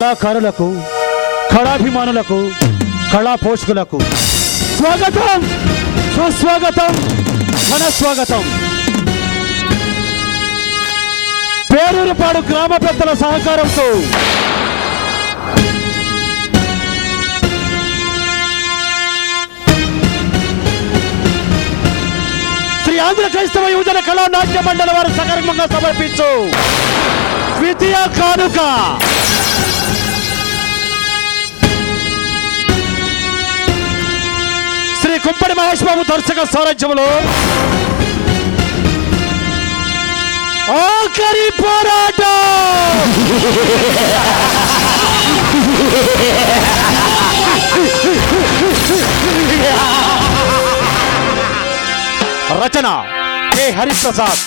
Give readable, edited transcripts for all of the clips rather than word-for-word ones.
కళాకారులకు, కళాభిమానులకు, కళా పోషకులకు స్వాగతం, సుస్వాగతం, ఘన స్వాగతం. పేరూరుపాడు గ్రామ పెద్దల సహకారంతో శ్రీ ఆంధ్ర క్రైస్తవ యువజన కళా నాట్య మండలి వారు సగర్వంగా సమర్పించు ద్వితీయ కానుక శ్రీ కుంపడి మహేష్ బాబు దర్శక సారథ్యంలో ఆఖరి పోరాటం. రచన కె హరిప్రసాద్.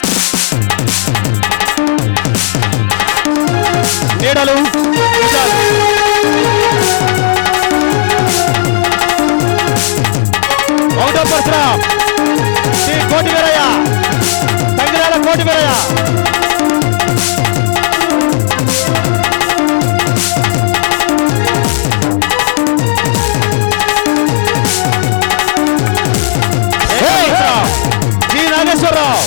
నీడలు ఒకటో పరశురాం శ్రీ కోటి వీరయ్య, తంగిరాల కోటి వీరయ్య. జి నాగేశ్వరరావు,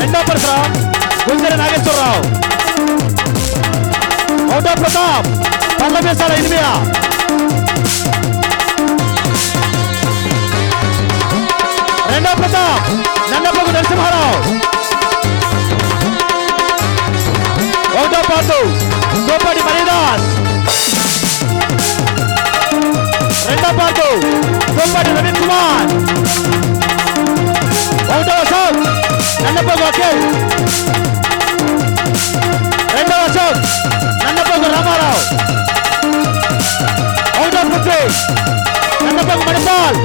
రెండో పరశురాం గుంజరి నాగేశ్వరరావు. ఒకటో ప్రతాప్ పల్లమేశాల ఇనిమియా. రెండో ప్రతాప్ నన్నపగు నరసింహారావు. ఒకటో పాటు గోపాటి మణిదాస్. రెండో పాటు గోపాటి రవీంద్ర కుమార్. ఒకటో అశోక్ నన్నపగు అఖిల్. రెండో అశోక్ నన్నపగు రామారావు. ఒకటో పృథ్వీ నన్నపగు మణిపాల్.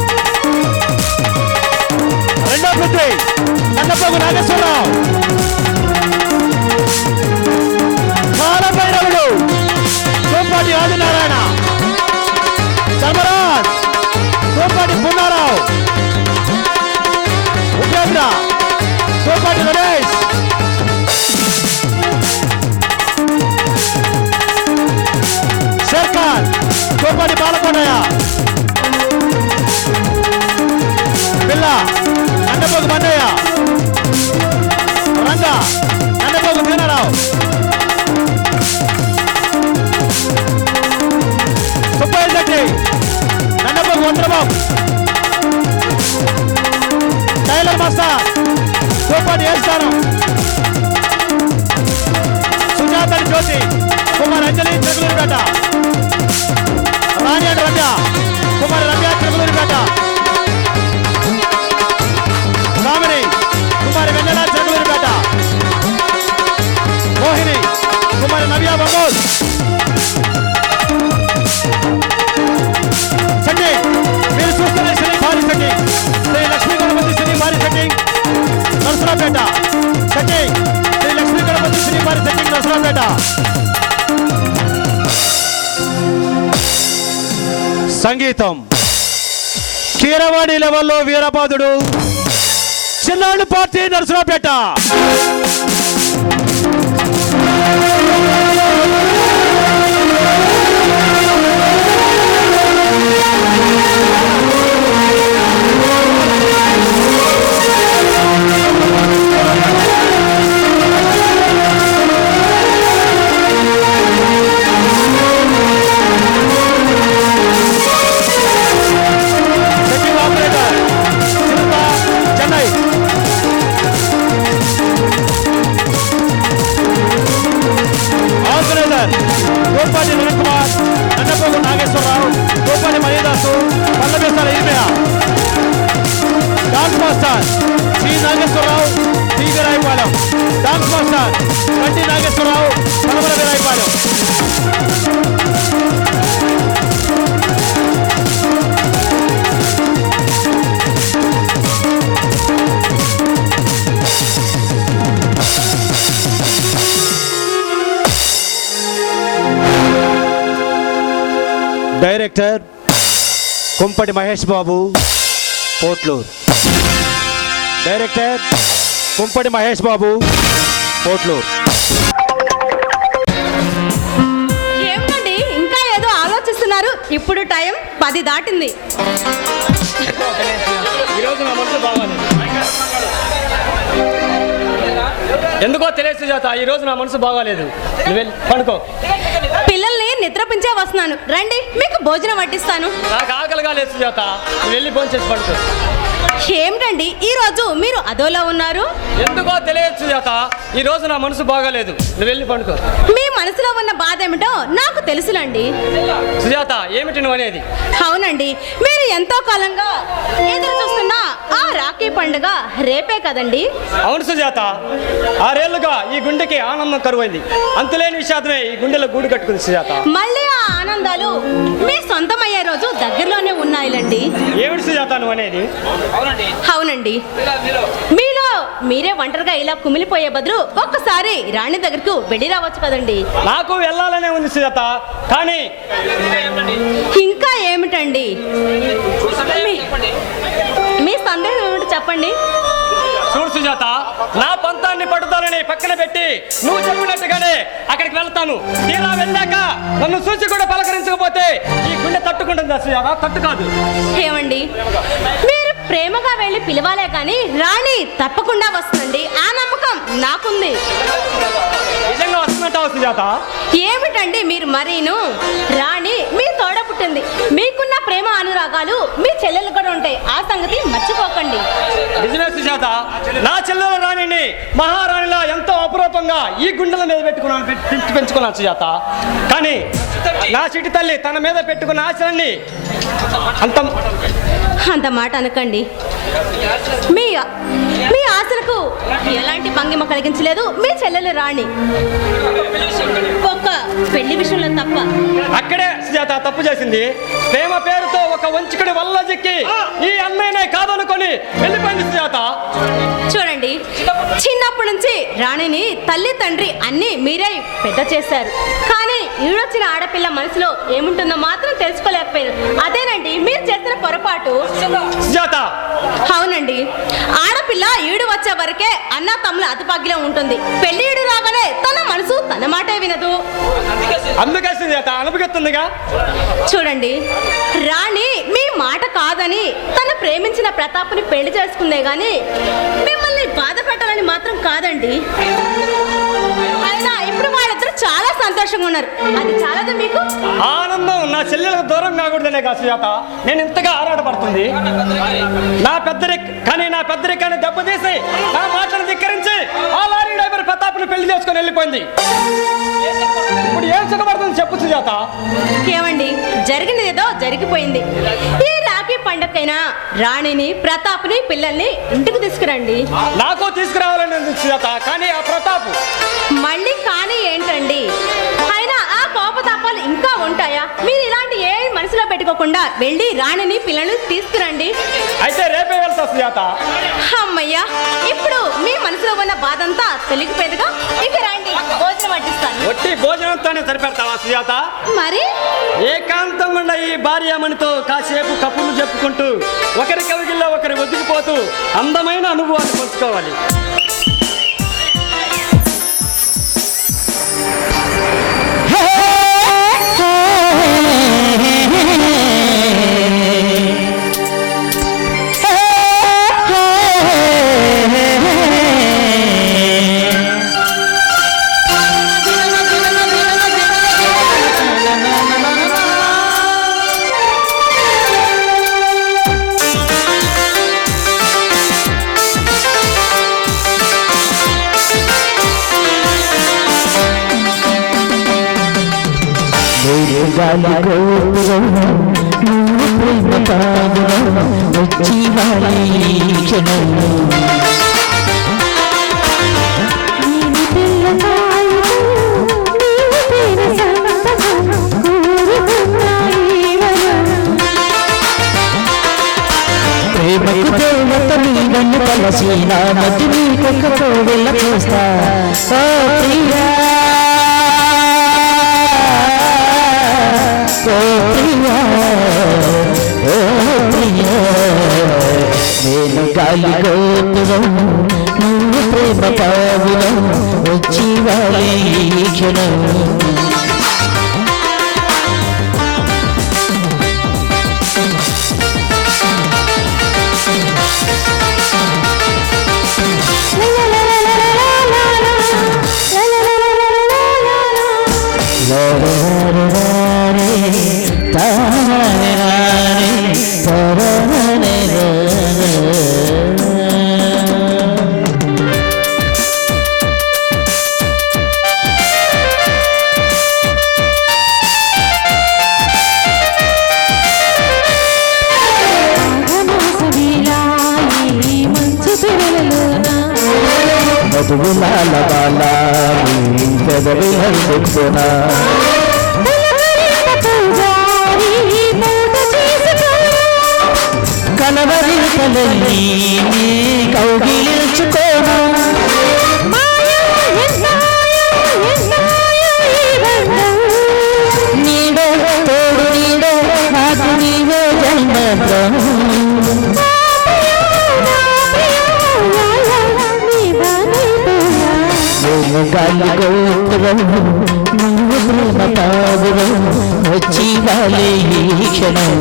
రెండో పృథ్వీ నన్నపగు నాగేశ్వరరావు. కాలభైరవుడు గోపాటి ఆదినారాయణ. ధర్మరాజ్ గోపాటి పున్నారావు. ఉపేంద్ర గోపాటి రమేష్. శేర్ఖాన్ గోపాటి బాలకొండయ్య. పిల్ల నన్నపోగు మన్నయ్య. రంగ నన్నపోగు మీనారావు. సుబ్బయ్య శెట్టి నన్నపోగు వంద్రబాబు. Tailor master Gopati Estaram. సుజాతని జ్యోతి కుమార్ అంజలి చెగులూరుపేట. రాణి అండ్ రమ్య కుమార్ రమ్య చెగులూరుపేట. కామిని కుమారి వెన్నెల చెగులూరుపేట. మోహిని కుమారి నవ్య బొమ్మోల్. సెట్టింగ్ మీరు చూస్తున్న శ్రీ భారీ సెట్టింగ్ శ్రీ లక్ష్మీ గణపతి శ్రీ భారీ సెట్టింగ్ నరసరావుపేట. సెట్టింగ్ శ్రీ లక్ష్మీ గణపతి శ్రీ భారీ సెట్టింగ్ నరసరావుపేట. సంగీతం కీరవాణి లెవెల్లో వీరబాదుడు చిన్నాడు party Narasaraopet. Chennai Gopati Ravi Kumar, Nannapogu Nageswara Rao, Gopati Manidasu, పల్లమేశాల ఇనిమియ. Dance master C Nageswara Rao, D Veerayapalem. Dance master Kanti Nageswara Rao, పలమల Veerayapalem. Director కుంపటి మహేష్ బాబు, పోట్లూరు. డైరెక్టర్ కుంపటి మహేష్ బాబు, పోట్లూరు. ఏమిటండి ఇప్పుడు టైం 10 దాటింది. ఈరోజు నా మనసు బాగాలేదు. ఎందుకో తెలియదు సుజాత, ఈరోజు నా మనసు బాగాలేదు. నువ్వు వెళ్ళి పడుకో. పిల్లల్ని నిద్రపించే వస్తున్నాను, రండి మీకు భోజనం వడ్డిస్తాను. నాకు ఆకలిగా లేదు సుజాత, నువ్వు వెళ్ళి భోజనం చేసి పడుకో. ఏమిటండి ఈరోజు మీరు అదోలా ఉన్నారు? ఎందుకో తెలియదు సుజాత, ఈ రోజు నా మనసు బాగాలేదు. నువ్వు వెళ్ళి పండుకో. మీ మనసులో ఉన్న బాధ ఏమిటో నాకు తెలుసులండి. సుజాత, ఏమిటి నువ్వు అనేది? అవునండి, మీరు ఎంతో కాలంగా ఎదురు చూస్తున్న ఆ రాఖీ పండుగ రేపే కదండి? అవును సుజాత, 6 ఏళ్లుగా ఈ గుండెకి ఆనందం కరువైంది. అంతులేని విషాదమే ఈ గుండెలో గూడు కట్టుకుంది సుజాత. మళ్ళీ ఆ ఆనందాలు మీ సొంతమయ్యే రోజు దగ్గరలోనే ఉన్నాయిలండి. ఏమిటి సుజాత నువ్వు అనేది? అవునండి, మీలో మీరే ఒంటరిగా ఇలా కుమిలిపోయే బదులు ఒక్కసారి రాణి దగ్గరకు వెళ్ళి రావచ్చు కదండి. నాకు వెళ్ళాలనే ఉంది సుజాత, కానీ ఇంకా ఏమిటండి మీ సందేహం ఏమిటి చెప్పండి. చూడు సుజాత, నా పంతాన్ని పట్టుదలని పక్కన పెట్టి నువ్వు చెప్పినట్టుగానే అక్కడికి వెళ్తాను. తీరా వెళ్ళాక నన్ను చూసి కూడా పలకరించకపోతే ఈ గుండె తట్టుకుంటుందా సుజాత? తట్టు కాదు. ఏమండి, మీరు ప్రేమగా వెళ్ళి పిలవాలే కానీ రాణి తప్పకుండా వస్తుందండి. ఆ నమ్మకం నాకుంది. నిజంగా వస్తున్నట్టావు సుజాత? ఏమిటండి మీరు మరీను? రాణి మీ తోడ పుట్టింది, మీకున్న ప్రేమ అనురాగాలు మీ చెల్లెలు కూడా ఉంటాయి. ఆ సంగతి మర్చిపోకండి. నిజమే సుజాత, నా చెల్లెల రాణిని మహారాణిలా ఎంతో అపురూపంగా ఈ గుండెల మీద పెంచుకున్నాను సుజాత. కానీ నా చిటి తల్లి తన మీద పెట్టుకున్న ఆశలన్నీ అంత మాట అనకండి. మీ మీ ఆశలకు ఎలాంటి భంగిమ కలిగించలేదు మీ చెల్లెలు రాణి, ఒక్క పెళ్లి విషయంలో తప్ప. అక్కడే సుజాత తప్పు చేసింది. ప్రేమ పేరుతో ఒక వంచుకుడి వల్ల చిక్కి ఈ అన్నయ్యనే కాదనుకొని వెళ్ళిపోయింది సుజాత. చూడండి, చిన్నప్పటి నుంచి రాణిని తల్లి తండ్రి అన్ని మీరే పెద్ద చేశారు. కానీ ఈడొచ్చిన ఆడపిల్ల మనసులో ఏముంటుందో మాత్రం తెలుసుకోలేకపోయారు. అదేనండి మీరు చేసిన పొరపాటు సుజాత. అవునండి, ఆడపిల్ల ఈడు వచ్చే వరకే అన్న తమ్ముల అతిపాగ్యం ఉంటుంది. పెళ్లి ఈడు రాగానే తన మనసు తన మాటే వినదు. అందుకే సుజాత అనుభవిస్తుందిగా. చూడండి, రాణి మీ మాట కాదని తన ప్రేమించిన ప్రతాప్ని పెళ్లి చేసుకుందే గాని మిమ్మల్ని బాధ పెట్టాలని మాత్రం కాదండి. అయినా ఇప్పుడు వాళ్ళిద్దరూ చాలా సంతోషంగా ఉన్నారు. అది చాలదు మీకు? ఆనందం నా చెల్లెలకు దూరం కాకూడదనే కాదు సుజాత నేను ఇంతగా ఆరాటపడుతుంది. నా పెద్దరికాన్ని దెబ్బతీసి నా మాటను ధిక్కరించి ఆ లారీ డ్రైవర్ ప్రతాప్ని పెళ్లి చేసుకొని వెళ్ళిపోయింది. ఇప్పుడు ఏం సుఖపడుతుంది చెప్పు సుజాత? ఏమండి, జరిగింది ఏదో జరిగిపోయింది. ఈ రాఖీ పండగకైనా రాణిని ప్రతాప్ని పిల్లల్ని ఇంటికి తీసుకురండి. నాకు తీసుకురావాలని సుజాత, కానీ ఆ ప్రతాప్ మళ్ళీ కానీ ఏంటండి? అయినా ఆ కోపతాపాలు ఇంకా ఉంటాయా? మీరు ఇలాంటి ఏ మనసులో పెట్టుకోకుండా వెళ్ళి రాణిని పిల్లల్ని తీసుకురండి. అయితే రేపే వెళ్తా సుజాత. అమ్మయ్యా, ఇప్పుడు మీ మనసులో ఉన్న బాధ అంతా తొలగిపోయేదిగా. ఇక రండి, భోజనం వడ్డిస్తాను. ఒట్టి భోజనంతోనే సరిపెడతావా సుజాత? మరి ఏకాంతంగా ఈ భార్యామణితో కాసేపు కప్పులు చెప్పుకుంటూ ఒకరి కవిగిల్లో ఒకరి ఒదిగిపోతూ అందమైన అనుభవాన్ని పంచుకోవాలి. ప్రేమకు దేవత నీవన్ను కలసి నా మధ్య నీకొక్కతో వెళ్ళ చూస్తా. నేను గాలి గోపురం నువ్వు ప్రేమ పావురం వచ్చి వాలి క్షణం. మధువులాల బాల పెదవిన కలవరింతలన్నీ కౌగిలించుకోను నీడో తోడు నీడో నాకు నీవో జన్మం గాలి గోపురం నువ్వు ప్రేమ పావురం వచ్చి వాలే ఈ క్షణం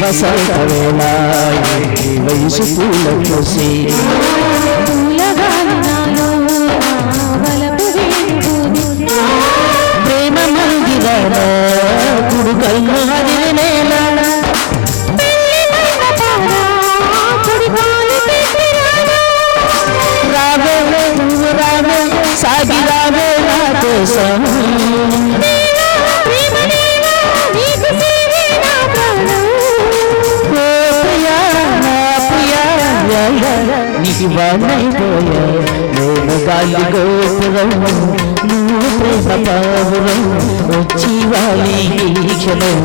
వసంతవేళ వయసు పూల చూసి ప్రేమ మందిరాల కుడుకల్లు హరినేల రావే నువ్వు రావే సాగి రావే నా కోసం నీవానైపోయా నేను గాలి గోపురం నువ్వు ప్రేమ పావురం వచ్చి వాలి ఈ క్షణం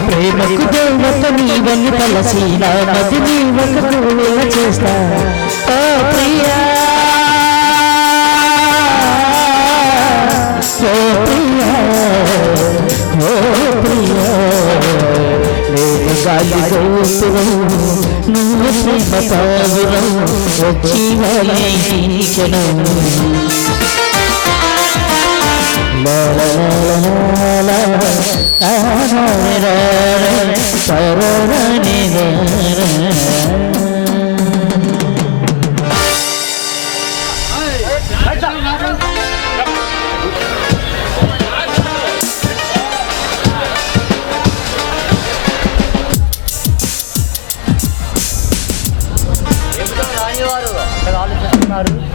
ప్రేమకు దేవత నీవని తలసి నా మది నీ ఒక పూల చేస్తా ఓ ప్రియా గాలి గోపురం నువ్వు ప్రేమ పావురం వచ్చి వాళ్ళే ఈ క్షణం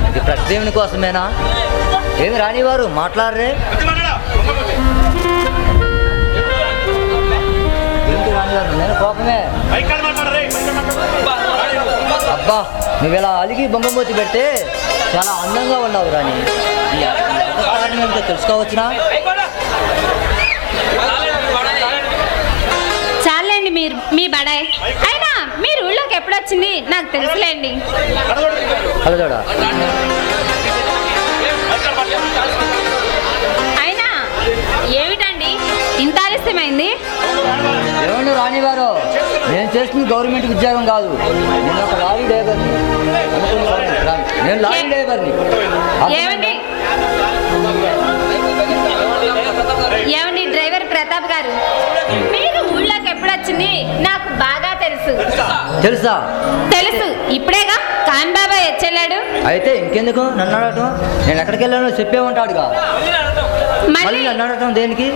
ఇది ప్రతిదేవుని కోసమేనా? ఏమి రానివారు మాట్లాడరే? ఏంటి రానివారు? నేను కోపమే. అబ్బా నువ్వు ఇలా అలిగి బొమ్మమూతి పెడితే చాలా అందంగా ఉన్నావు రాని. ఏంటో తెలుసుకోవచ్చునా? చాలండి మీరు మీ బడాయ్. అయినా మీరు ఊళ్ళోకి ఎప్పుడొచ్చింది నాకు తెలుసులేండి. హలో చూడ అయినా ఏమిటండి ఇంత ఆలస్యమైంది? ఏమండి రానివారు, నేను చేస్తుంది గవర్నమెంట్ ఉద్యోగం కాదు. నేను ఒక లారీ డ్రైవర్ని. నేను లారీ డ్రైవర్ని. ఏమండి ఏమండి డ్రైవర్ ప్రతాప్ గారు, మీరు ఊళ్ళోకి ఎప్పుడొచ్చింది నాకు బాగా తెలుసు. తెలుసా? తెలుసు, ఇప్పుడేగా అయితే ఇంకెందుకు నన్ను అడగటం? నేను ఎక్కడికి వెళ్ళానో చెప్పే ఉంటాడుగా. మళ్ళీ నన్ను అడగటం దేనికి?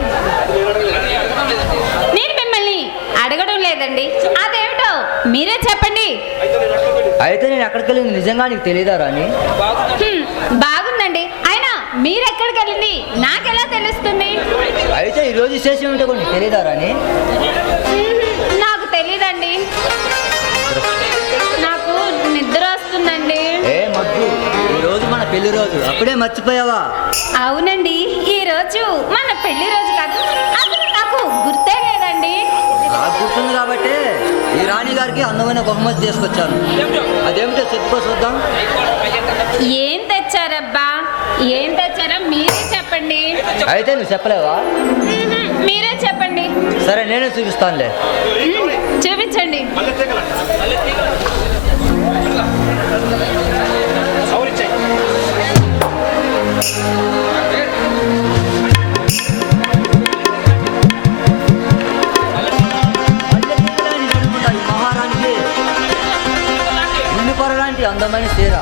నేను మిమ్మల్ని అడగడం లేదండి, అదేమిటో మీరే చెప్పండి. అయితే నేను ఎక్కడికి వెళ్ళింది నిజంగా నీకు తెలియదా రాణి? బాగుందండి, అయినా మీరెక్కడికి వెళ్ళింది నాకెలా తెలుస్తుంది? అయితే ఈరోజు విశేషం ఏంటో కూడా నీకు తెలియదా రాణి? నాకు తెలీదండి, నాకు నిద్ర వస్తుందండి. ఏ మద్దు, ఈరోజు మన పెళ్లి రోజు, అప్పుడే మర్చిపోయావా? అవునండి, ఈ రోజు మన పెళ్లి రోజు కాదు, అసలు నాకు గుర్తే లేదండి. నాకు గుర్తుంది కాబట్టి ఈ రాణి గారికి అందమైన బహుమతి తీసుకొచ్చాను. అదేమిటో చెప్పుకో చూద్దాం. ఏం తెచ్చారబ్బా, ఏం తెచ్చారో మీరే చెప్పండి. అయితే నువ్వు చెప్పలేవా? మీరే చెప్పండి. సరే నేనే చూపిస్తానులే. చూపించండి. లాంటి అందమైన చీర,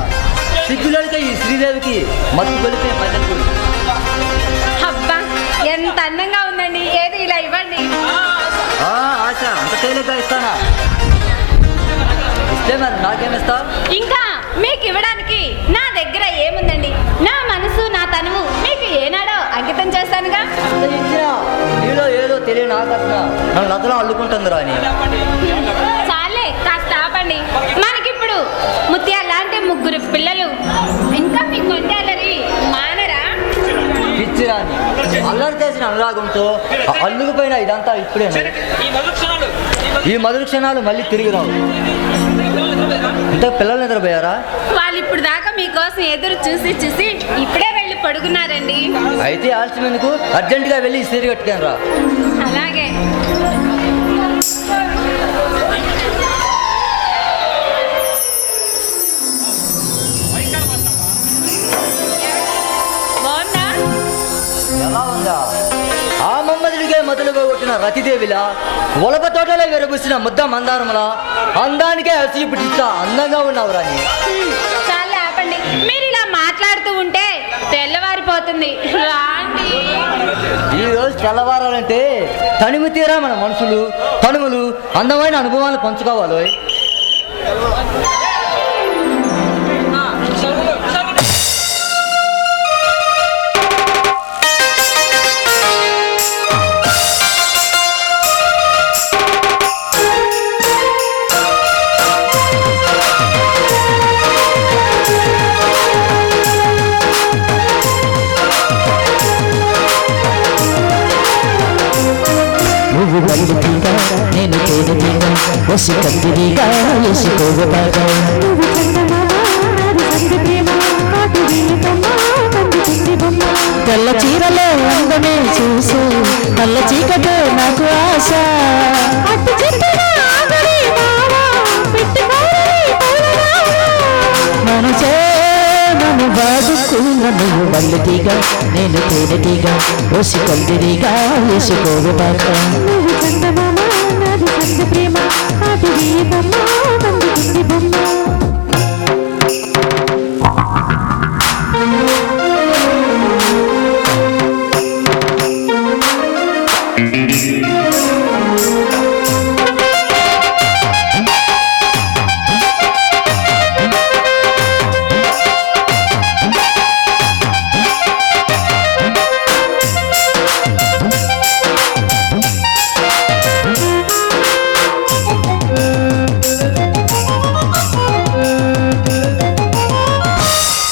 సిగ్గులడితే ఈ శ్రీదేవికి మత్తు కొలిపే పల్లెటూరు. అబ్బా ఎంత అందంగా ఉందండి, ఏది ఇలా ఇవ్వండి. ఆశ అంత తేలిగ్గా ఇస్తానా? ఇస్తే మరి నాకేమిస్తావు? ఇంకా మీకు ఇవ్వడానికి నా దగ్గర ఏముందండి, నా మనసు నా తనువు మీకు ఏనాడో అంకితం చేస్తానుగా. ఇచ్చినా నీలో ఏదో తెలియని ఆకర్షణ నన్ను లతలో అల్లుకుంటుంది రాని. చాలే కాస్త ఆపండి. మనకిప్పుడు ముత్యాల లాంటి 3 పిల్లలు, ఇంకా మీ కొంటాలరి మానరా? పిచ్చి రాని, అల్లరి చేసిన అనురాగంతో అల్లుకుపోయిన ఇదంతా ఇప్పుడే. ఈ మధుర క్షణాలు మళ్ళీ తిరిగి రావు. ఇంత పిల్లలు నిద్రపోయారా? వాళ్ళు ఇప్పుడు దాకా మీకోసం ఎదురు చూసి చూసి ఇప్పుడే వెళ్ళి పడుకున్నారండి. అయితే ఆలస్యం ఎందుకు, అర్జెంటుగా వెళ్ళి సీరి కట్టుకాను రా. అలాగే. బాగుందా? ఎలా ఉందా? ఆ మమ్మదికే మొదలుగా కొట్టిన రతిదేవిలా, ఒలప తోటలో విరబుసిన ముద్ద మందారములా, అందానికే హసి పిటిస్తా అందంగా ఉన్నావు రాని. చాలా ఆపండి, మీరు ఇలా మాట్లాడుతూ ఉంటే తెల్లవారిపోతుంది. రాండి. ఈ రోజు తెల్లవారాలంటే తనిమి తీరా మన మనుషులు తనుములు అందమైన అనుభవాలు పంచుకోవాలి. నువ్వు బయలుతీగా నేను తేలితీగా వసి కందిరీగా వేసుకోవబాగా. తెల్ల చీరలో అందమే చూసు, నల్ల చీకటే నాకు ఆశ. మనసే నన్ను బాదుకున్న నువ్వు బయలుతీగా నేను తేలితీగా వసి కందిరీగా వేసుకోవబాగా.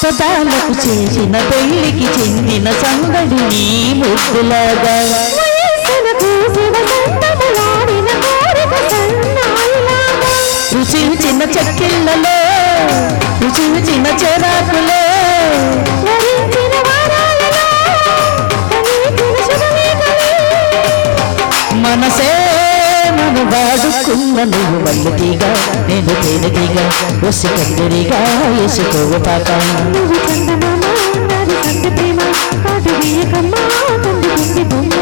సదాలకు చేసిన పెళ్లికి చెందిన సంగడి నీ ముద్దులాగా. రుచించిన చక్కిళ్ళలో రుచించిన చెరాకులో మనసే నన్ను వాడుకున్న నువ్వు మల్లెతీగా నేను తేనెతీగా వసి కందిరిగా వేసుకోవపాక. నువ్వు చందమామ నాది సంధి ప్రేమ కాటు వేయకమ్మా కంది బొమ్మ.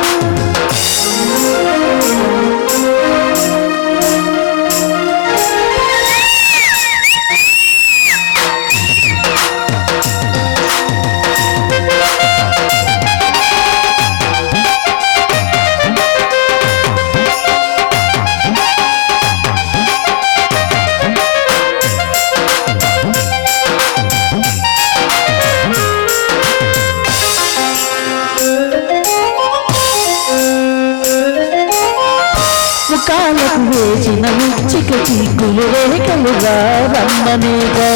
చేసిన చిక చీకులు రేఖలుగా రమ్మనేగా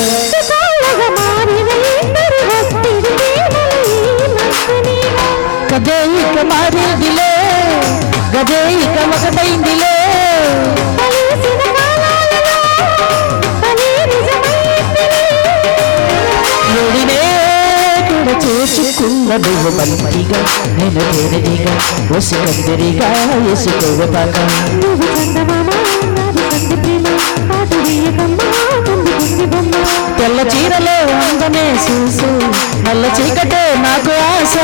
గదే ఇక మారిందిలే గదే ఇక ఒకటైందిలే నుడినే కూడా చేసుకున్న నువ్వు బంతిగా నేను తేనెదిగా వసుకందరిగా వేసుకోవపాక తెల్ల చీరలో అందమే చూసు నల్ల చీకటే నాకు ఆశ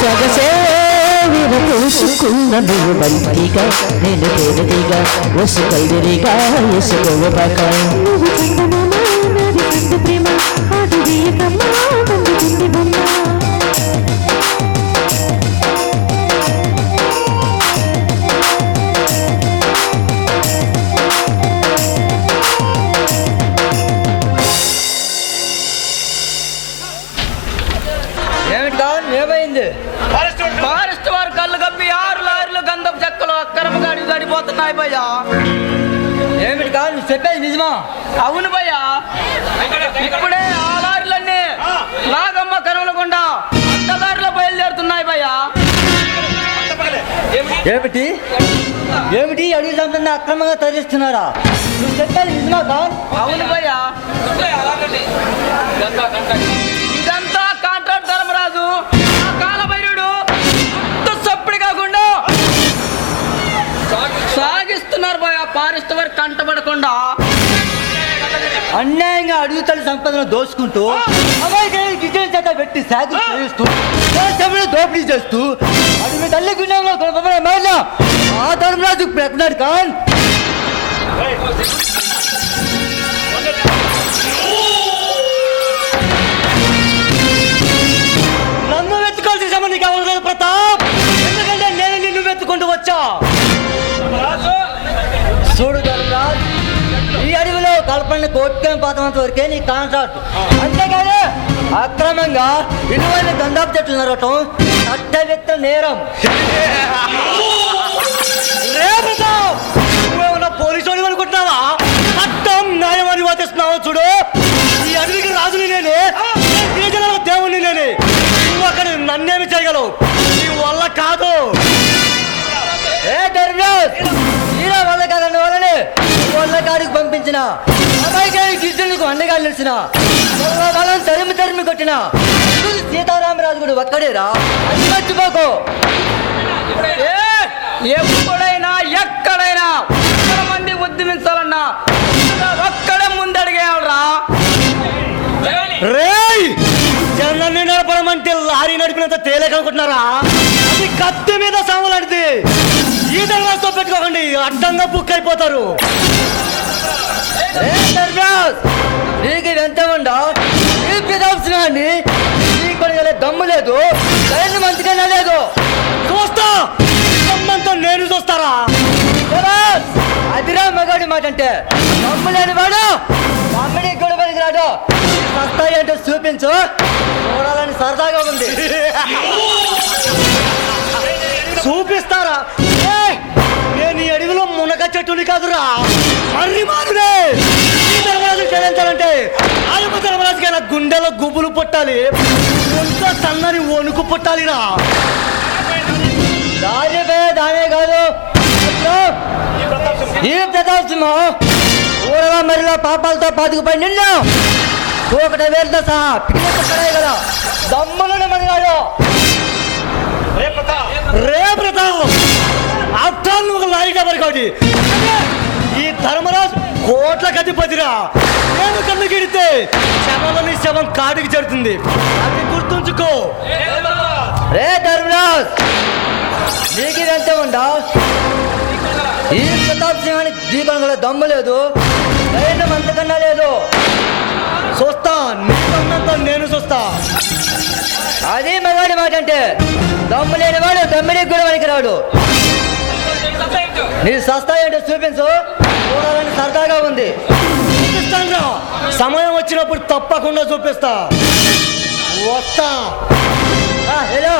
సగసేవిర పూసుకున్న నువ్వు బంతిగా నేను తేనెదిగా వసుకందరిగా వేసుకోవపాక ఏమిటి కావాలి ఏమైంది? ఫారెస్ట్ వారు కళ్ళు కప్పి 6 లారీలు గంధపు చెక్కలు అక్రమంగా గడిపోతున్నాయి భయ్యా. ఏమిటి కావాలి నువ్వు చెప్పేది నిజమా? అవును భయ్యా, ఇప్పుడే ఆ లారీలన్నీ నాగమ్మ కరవలకుండా అడ్డదారిలో బయలుదేరుతున్నాయి భయ్యా. ఏమిటి ఏమిటి అడవి సంపద అక్రమంగా తరలిస్తున్నారా? నువ్వు చెప్పేది నిజమా కావాలి? అవును భయ్యా, ఇదంతా కాంట్రాక్ట్ ధర్మరాజు ఆ కాలభైరుడు సప్పుడు కాకుండా సాగిస్తున్నారు భయ్యా. ఫారెస్ట్ వారు కంటపడకుండా అన్యాయంగా అడవి తల్లి సంపదను దోచుకుంటూ గిజెల చేత పెట్టి సాగు చేస్తూ దేశంలో దోపిడీ చేస్తూ అడవి తల్లి గుండెంలో కొనపబడే మహిళ ఆ ధర్మరాజు పెట్టినాడు కాన్. నన్ను వెతుకోవాల్సిన సమయం నీకు అవసరం లేదు ప్రతాప్, ఎందుకంటే నేను నిన్ను వెతుకుంటూ వచ్చా. చూడు ధర్మరాజ్, ఈ అడవిలో కల్పన కోట్కేం పాతంత వరకే నీ కాంట్రాక్ట్. అంతేగాని అక్రమంగా విలువైన గంధాపు చెట్లు నరవటం చట్టవిత్త నేరం. నువ్వేమన్నా పోలీసు వాడివి అనుకుంటున్నావా? చట్టం న్యాయం అని వాదిస్తున్నావా? చూడు, ఈ అడవికి రాజుని నేనే, గిరిజనుల దేవుణ్ణి నేనే. నువ్వు అక్కడ నన్నేమి చేయగలవు? నీ వల్ల కాదు. ఏ ధర్మరాజ్, హీరో వల్ల కాదన్న వాళ్ళని వల్ల కాడికి పంపించిన అమ్మాయికి గిరిజనులకు అండగా నిలిచిన వాళ్ళని తరిమి తరిమి కొట్టిన సీతారామరాజు కూడా ఒక్కడేరా, అది మర్చిపోకు. ఎప్పుడైనా ఎక్కడైనా 100 మంది ఉద్యమించాలన్నా ఒక్కడే ముందడిగేయాలరా. రేయ్, జనాన్ని నడపడమంటే లారీ నడిపినంత తేలికనుకుంటున్నారా? అది కత్తి మీద సామలాంటిది. ఈ ధర్మాలతో పెట్టుకోకండి, అడ్డంగా బుక్ అయిపోతారు. నీకు ఎంత ఉండా నీ పిదాంశనాన్ని నీకు దమ్ము లేదు, లైన్ మంచిగా లేదు. చూస్తా, దమ్మంతో నేను చూస్తారా? అదిరా మగాడి మాట అంటే. దమ్ము లేని వాడు దమ్ముడి కూడా పనికి రాడు. వస్తాయి అంటే చూపించు, చూడాలని సరదాగా ఉంది. చూపిస్తారా? నేను ఈ అడవిలో మునగ చెట్టుని కాదురా, మర్రి మారునే. ఈ ధర్మరాజు చెల్లించాలంటే ఆయప్ప ధర్మరాజుకైనా గుండెలో గుబులు పుట్టాలి, ఎంత సన్నని వణుకు పుట్టాలిరా. దానే కాదు ఈ ప్రతాప్ సింహం ఊరలో మరిలో పాపాలతో పాతుకుపోయి నిన్ను ఒకటి వేలతో సహా పిల్లలు కదా దమ్ములను మరిగాడు. రే ప్రతాప్, అర్థాలు నువ్వు లారీగా పడుకోటి. ఈ ధర్మరాజు కోట్ల అధిపతిరా. నేను కన్ను గిడితే శవంలోని శవం కాటికి చేరుతుంది, అది గుర్తుంచుకో. రే ధర్మరాజ్, నీకు ఇదంతే ఉందా? ఈ ప్రతాప్ సింహానికి దీపంలో దమ్ము లేదు, ధైర్యం అంతకన్నా లేదు. చూస్తా, నీకన్నంత నేను చూస్తా. అది మగాడి మాట అంటే. దమ్ము లేనివాడు దమ్మిడికి కూడా పనికి రాడు. నీ సస్తాయంటే చూపించు, చూడాలని సరదాగా ఉంది. చూపిస్తానురా, సమయం వచ్చినప్పుడు తప్పకుండా చూపిస్తా. వస్తా. హలో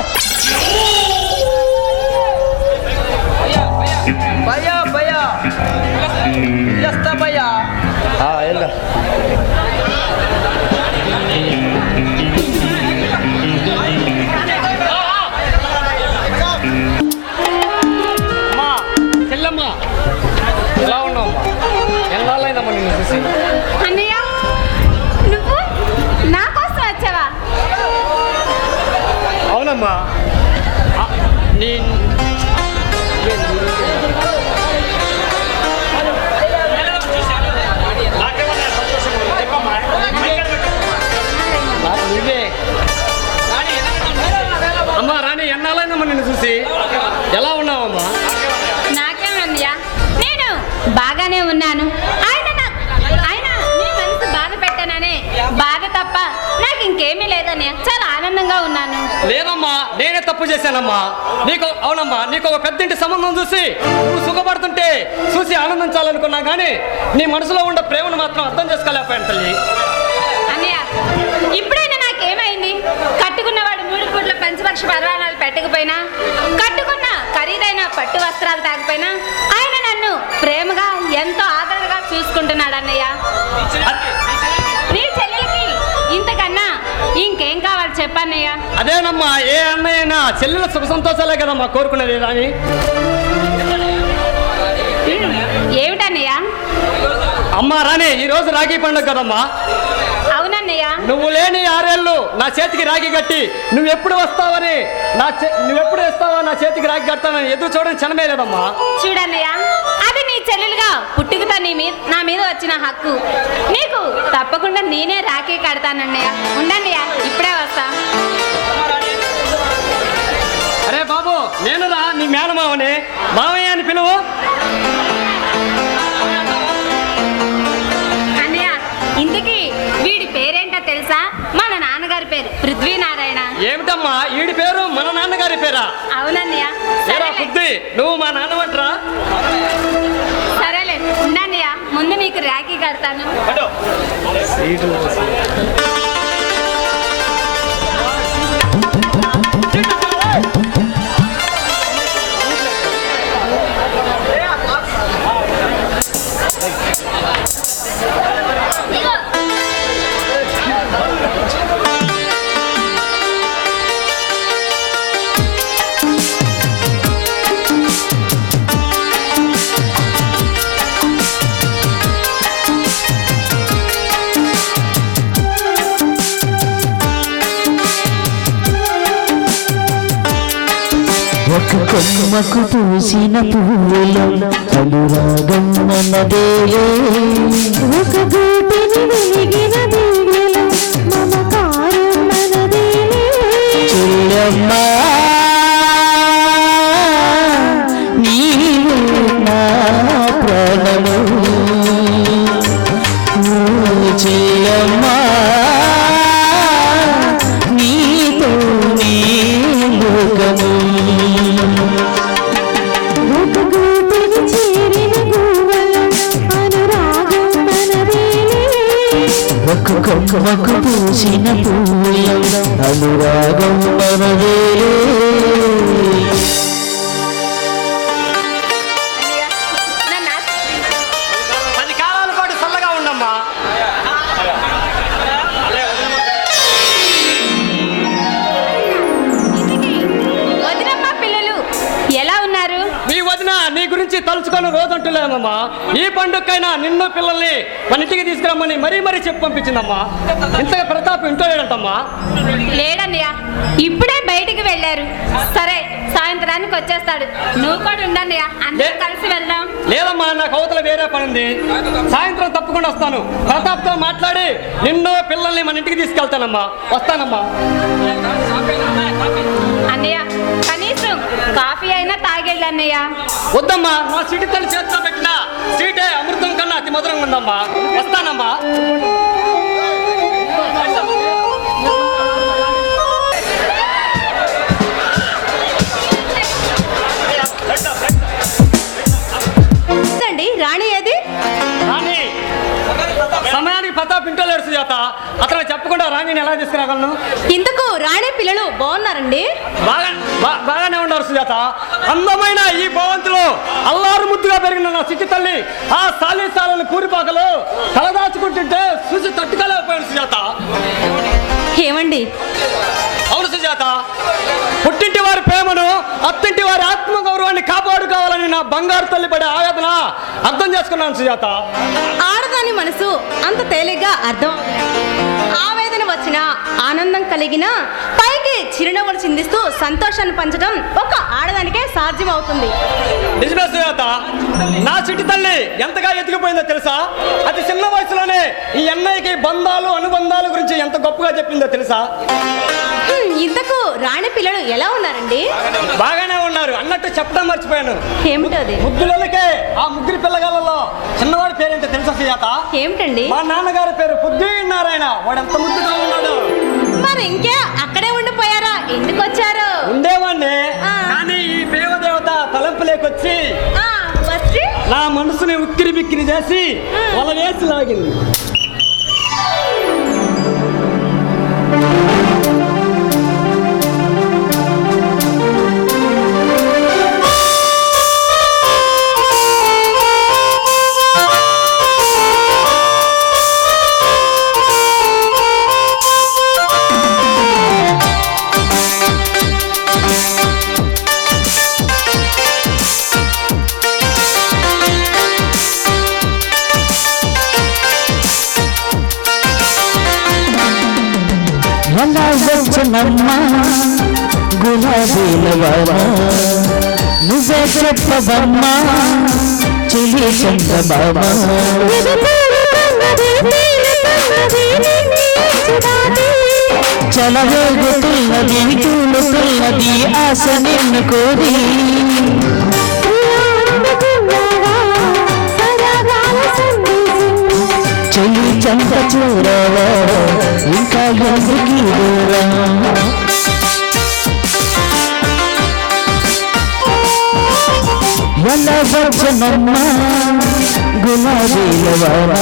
భయ్యా భయ్యా వస్తా భయ్యా వెళ్దా అమ్మా చెల్లమ్మ ఎలా ఉన్నావు ఎన్నాళ్ళైందమ్మా నిన్ను చూసి అన్నయ్య నువ్వు నా కోసం వచ్చావా? అవునమ్మా నీ నువ్వే అమ్మా రాణి ఎన్నాళ్ళైందమ్మా నిన్ను చూసి ఎలా ఉన్నావమ్మా? నాకేమన్నయ్య నేను బాగానే ఉన్నాను. ఆయన నీ మనసు బాధ పెట్టాననే బాధ తప్ప నాకు ఇంకేమీ లేదన్నయ్య. చాలా ఆనందంగా ఉన్నాను. లేదమ్మా నేనే తప్పు చేశానమ్మా. అవునమ్మా నీకు ఒక పెద్దింటి సంబంధం చూసి నువ్వు సుఖపడుతుంటే చూసి ఆనందించాలనుకున్నా కానీ నీ మనసులో ఉన్న ప్రేమను మాత్రం అర్థం చేసుకోలేకపోయాను తల్లి. అన్నయ్య ఇప్పుడైనా నాకేమైంది? కట్టుకున్నవాడు 3 పూట్ల పంచపక్ష పర్వాణాలు పెట్టకపోయినా, కట్టుకున్న ఖరీదైన పట్టు వస్త్రాలు తాకపోయినా ఆయన నన్ను ప్రేమగా ఎంతో ఆదరణగా చూసుకుంటున్నాడు అన్నయ్య. నీ చెల్లెలకి ఇంతకన్నా ఇంకేం కావాలి చెప్పన్నయ్య? అదేనమ్మా ఏ అన్నయ్యనా చెల్లెల సుఖ సంతోషాలే కదమ్మా కోరుకునేది రాని. ఏమిటన్నయ్య? అమ్మా రాని ఈ రోజు రాఖీ పండుగ కదమ్మా. అవునన్నయ్య. నువ్వు లేని 6 ఏళ్ళు నా చేతికి రాఖీ కట్టి నువ్వెప్పుడు వస్తావని నువ్వెప్పుడు వస్తావో నా చేతికి రాఖీ కడతానని ఎదురు చూడని క్షణమే లేదమ్మా. చూడన్నయ్య అది నీ చెల్లెలుగా పుట్టుకతో నా మీద వచ్చిన హక్కు. నీకు తప్పకుండా నేనే రాఖీ కడతానన్నయ్య. ఉండన్నయ్య ఇప్పుడే వస్తా. అరే బాబు నేను రా నీ మేనమావని మావయ్య అని పిలువు. అన్నయ్య ఇంతకీ వీడి పేరేంటో తెలుసా? మన నాన్నగారి పేరు పృథ్వీనారాయణ. ఏమిటమ్మా ఈడి పేరు మన నాన్నగారి పేరా? అవునన్నయ్య. ఏరా బుద్ధి నువ్వు మా నాన్నవంటరా? సరేలే ఉండన్నయ్య ముందు నీకు రాఖీ కడతాను. ఒక కొమ్మకు పూసిన పువ్వులో అనురాగం మనదేలే, ఒక గూటిని వెలిగిన దివ్యలో మమకారం మనదేలే. చెల్లెమ్మా నీవే నా ప్రాణము, ఓ చెల్లెమ్మా నీతో నీ లోకము. ఒక కొమ్మకు పూసిన పూల అనురాగం మనదేలే. నన్ను 10 కాలాల పాటు చల్లగా ఉండమ్మా. వదినమ్మ పిల్లలు ఎలా ఉన్నారు? మీ వదిన నీ గురించి తలుచుకొని రోజంటులేదమ్మా. ఈ పండుగకైనా నిన్ను పిల్లల్ని మన ఇంటికి తీసుకురమ్మని మరీ చెప్పి పంపించిందమ్మా. ఇంతగా ప్రతాప్ ఇంట్లో లేడంటమ్మా. లేడన్నయ్య ఇప్పుడే బయటికి వెళ్ళారు. సరే సాయంత్రానికి వచ్చేస్తాడు. నువ్వు కూడా ఉండన్నయ్య అందరూ కలిసి వెళ్దాం. లేదమ్మా నాకు అవతల వేరే పని ఉంది. సాయంత్రం తప్పకుండా వస్తాను. ప్రతాప్తో మాట్లాడి నిన్ను పిల్లల్ని మన ఇంటికి తీసుకెళ్తానమ్మా. వస్తానమ్మా. అన్నయ్య కనీసం కాఫీ అయినా తాగెళ్ళన్నయ్య. వద్దమ్మా నా సిటీ తల్లి చేతితో పెట్టిన సీటే అమృతం కన్నా అతి మధురంగా ఉందమ్మా. వస్తానమ్మా. రాణి ఏది? రాణి సమయానికి ప్రతాప్ ఇంట్లో లేడు సుజాత. అతను చెప్పకుండా రాణిని ఎలా తీసుకురాగలను? ఇంతకు రాణి పిల్లలు బాగున్నారండి? బాగానే ఉన్నారు సుజాత. అందమైన ఈ భవంతిలో అల్లారు ముద్దుగా పెరిగిన నా సిట్టి తల్లి ఆ సాలీసాలను కూరిపాకలు తలదాచుకుంటుంటే చూసి తట్టుకోలేకపోయాను సుజాత. ఏమండి? అవును సుజాత, పుట్టింటి వారి ప్రేమను, అత్తింటి వారి ఆత్మగౌరవాన్ని కాపాడుకోవాలని నా బంగారు తల్లి పడే ఆవేదన అర్థం చేసుకున్నాను సుజాత. ఆడదాని మనసు అంత తేలిగ్గా అర్థం. ఆవేదన వచ్చినా, ఆనందం కలిగినా పైకి చిరునవ్వులు చిందిస్తూ సంతోషాన్ని పంచడం ఒక ఆడదానికే సాధ్యం అవుతుంది. నిజమే సుజాత, నా చిట్టి తల్లి ఎంతగా ఎదిగిపోయిందో తెలుసా? అతి చిన్న వయసులోనే ఈ అన్నయ్యకి బంధాలు అనుబంధాల గురించి ఎంత గొప్పగా చెప్పిందో తెలుసా? ఇంతకు రాణి పిల్లలు ఎలా ఉన్నారండి? బాగానే ఉన్నారు. అన్నట్టు చెప్పడం మర్చిపోయాను. ఏమిటది? ముగ్గులకే ఆ ముగ్గురు పిల్లగాళ్ళలో చిన్నవాడి పేరేంటో తెలుసా సుజాత? ఏమిటండి? మా నాన్నగారి పేరు బుద్ధి నారాయణ. వాడు ఎంత ముద్దుగా ఉన్నాడు. మరి ఇంకే అక్కడే ఉండిపోయారా? ఎందుకు వచ్చారు? ఉండేవాడిని, కానీ ఈ దేవదేవత తలంపులేకొచ్చి వచ్చి నా మనసుని ఉక్కిరి బిక్కిరి చేసి వాళ్ళ వేసి లాగింది. ఎలా వచ్చనమ్మా గులాబీల వాన, నువ్వే చెప్పవమ్మా చిలి చంద్రబాబా. చలవేగుతున్నది తూలుతున్నది ఆశ నిన్ను కోరి, చెలి చంద్ర చూడవా ఇంకా ఎందుకీ దూరం. ఎలా వచ్చనమ్మా గులాబీల వాన,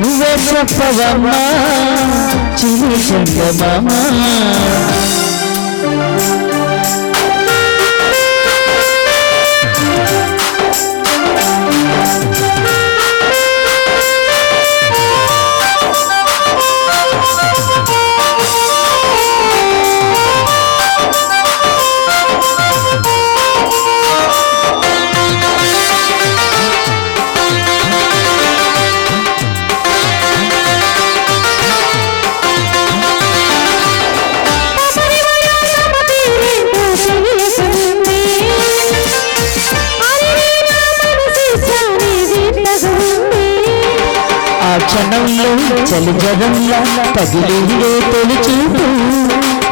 నువ్వే చెప్పవమ్మా చిలి చంద్రమామా. క్షణంలో చలి జరంలా తగిలిందే తొలి చూపు,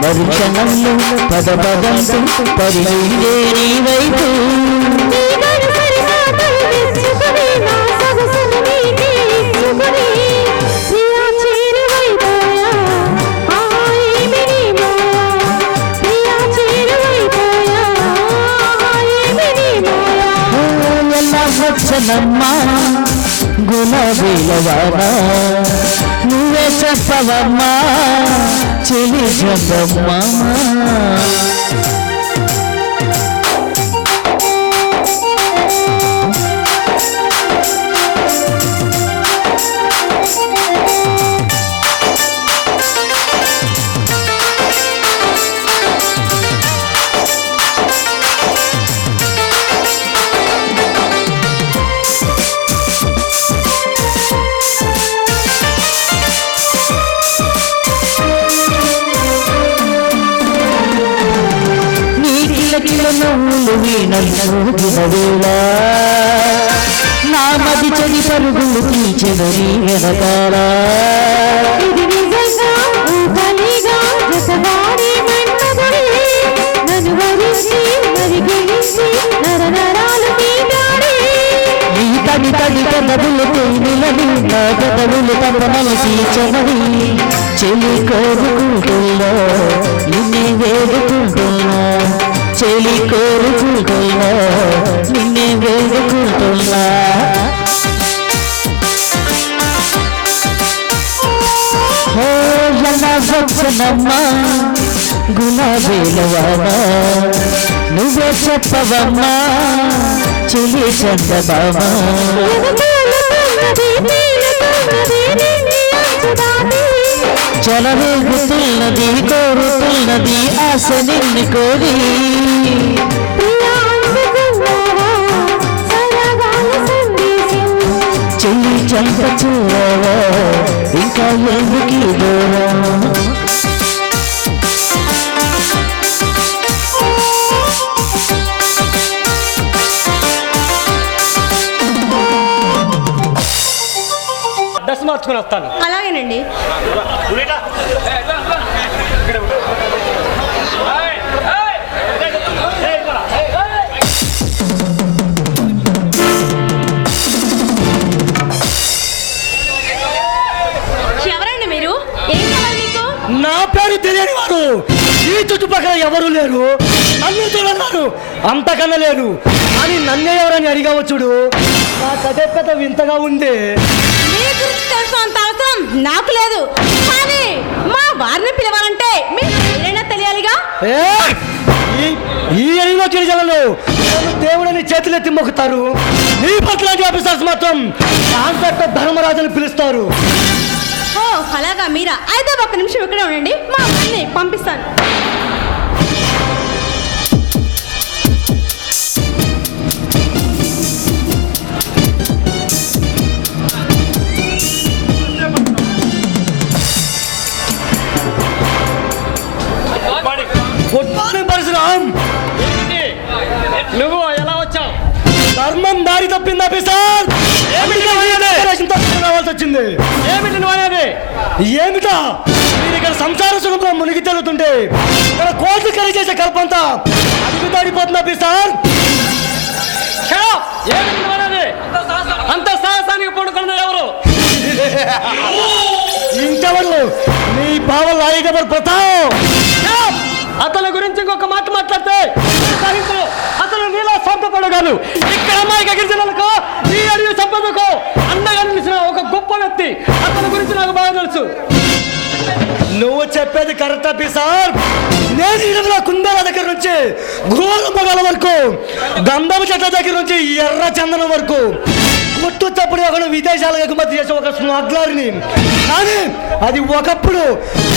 మరి క్షణంలో పదపదంతో పరిగిందే నీ వైపు. ఎలా వచ్చనమ్మా గులాబీల వాన, నువ్వే చెప్పవమ్మా చెలి చంద్రమ్మా. నవ్వులు వీణల్లోగిన వేళ, నా మది చెడి పరుగులు తీచెదరి వెనకాల. నీ తడి తడి కదవులు తేనెలని నా కదవులు తమనలు తీర్చనవి, చెలి కోరుకుంటున్నా నిన్నే వేడుకుంటున్నా, చెలి కోరుకుంటున్నా నిన్నే వేడుకుంటున్నా. కురిసనమ్మా గులాబీలవానా నువ్వే చెప్పవమ్మా చెలి చందమామ చలవేగుతున్నది కోరుతున్నది ఆశ నిన్ను కోరి చెల్లి చంత చూడవా ఇంకా ఎందుకీ దూరం డ్రెస్ మార్చుకొని వస్తాను. అలాగేనండి. ఎవరండి మీరు? ఏం కావాలి మీకు? నా పేరు తెలియని వారు ఈ చుట్టుపక్కల ఎవరు లేరు, నన్ను తెలియన్నారు అంతకన్నా లేరు అని నన్నే ఎవరని అడిగవచ్చుడు. నాకు అదే పెద్ద వింతగా ఉంది. మీ గురించి తెలుసుకోంత అవసరం నాకు లేదు, కానీ మా వారిని పిలవాలంటే మీకు ఎవరైనా తెలియాలిగా. ఈ అడిగిలో గిరిజనులు దేవుడిని చేతులెత్తి మొక్కుతారు. నీ పట్ల ఆఫీసర్స్ మాత్రం కాంట్రాక్టర్ ధర్మరాజుని పిలుస్తారు. ఓ అలాగా మీరా? అయితే ఒక్క నిమిషం ఇక్కడే ఉండండి, మా వారిని పంపిస్తాను. Good morning Parashuram. నువ్వు ఎలా వచ్చావు? ధర్మం దారి తప్పింది ఆఫీసర్. రావాల్సి వచ్చింది. ఏమిటి నువ్వు అనేది? ఏమిటా మీరు ఇక్కడ సంసార సుఖంలో మునిగి తెలుతుంటే ఇక్కడ కోర్టు కరి చేసే కల్పంతా అడుగు దాడిపోతుంది ఆఫీసర్. ఏమిటి నువ్వు అనేది? అంత సాహసానికి పడుకున్నది ఎవరు? ఇంకెవరు? నీ బావ లాయగబర్ ప్రతాప్. అతని గురించి ఇంకొక మాట మాట్లాడితే అతను నీలా సంపపడగాను. ఇక్కడ అమ్మాయికి గిరిజనులకు ఈ అడవి సంపదకు అండగా నిలిచిన ఒక గొప్ప వ్యక్తి. అతని గురించి నాకు బాగా తెలుసు. నువ్వు చెప్పేది కరెక్ట్ ఆఫీసర్. నేను ఇరవై కుందేల దగ్గర నుంచి గోధుమగల వరకు, గంధం చెట్ల దగ్గర నుంచి ఎర్ర చందనం వరకు గుట్టు తప్పుడు ఒకడు విదేశాలకు ఎగుమతి చేసే ఒక స్మగ్లర్ని. కానీ అది ఒకప్పుడు.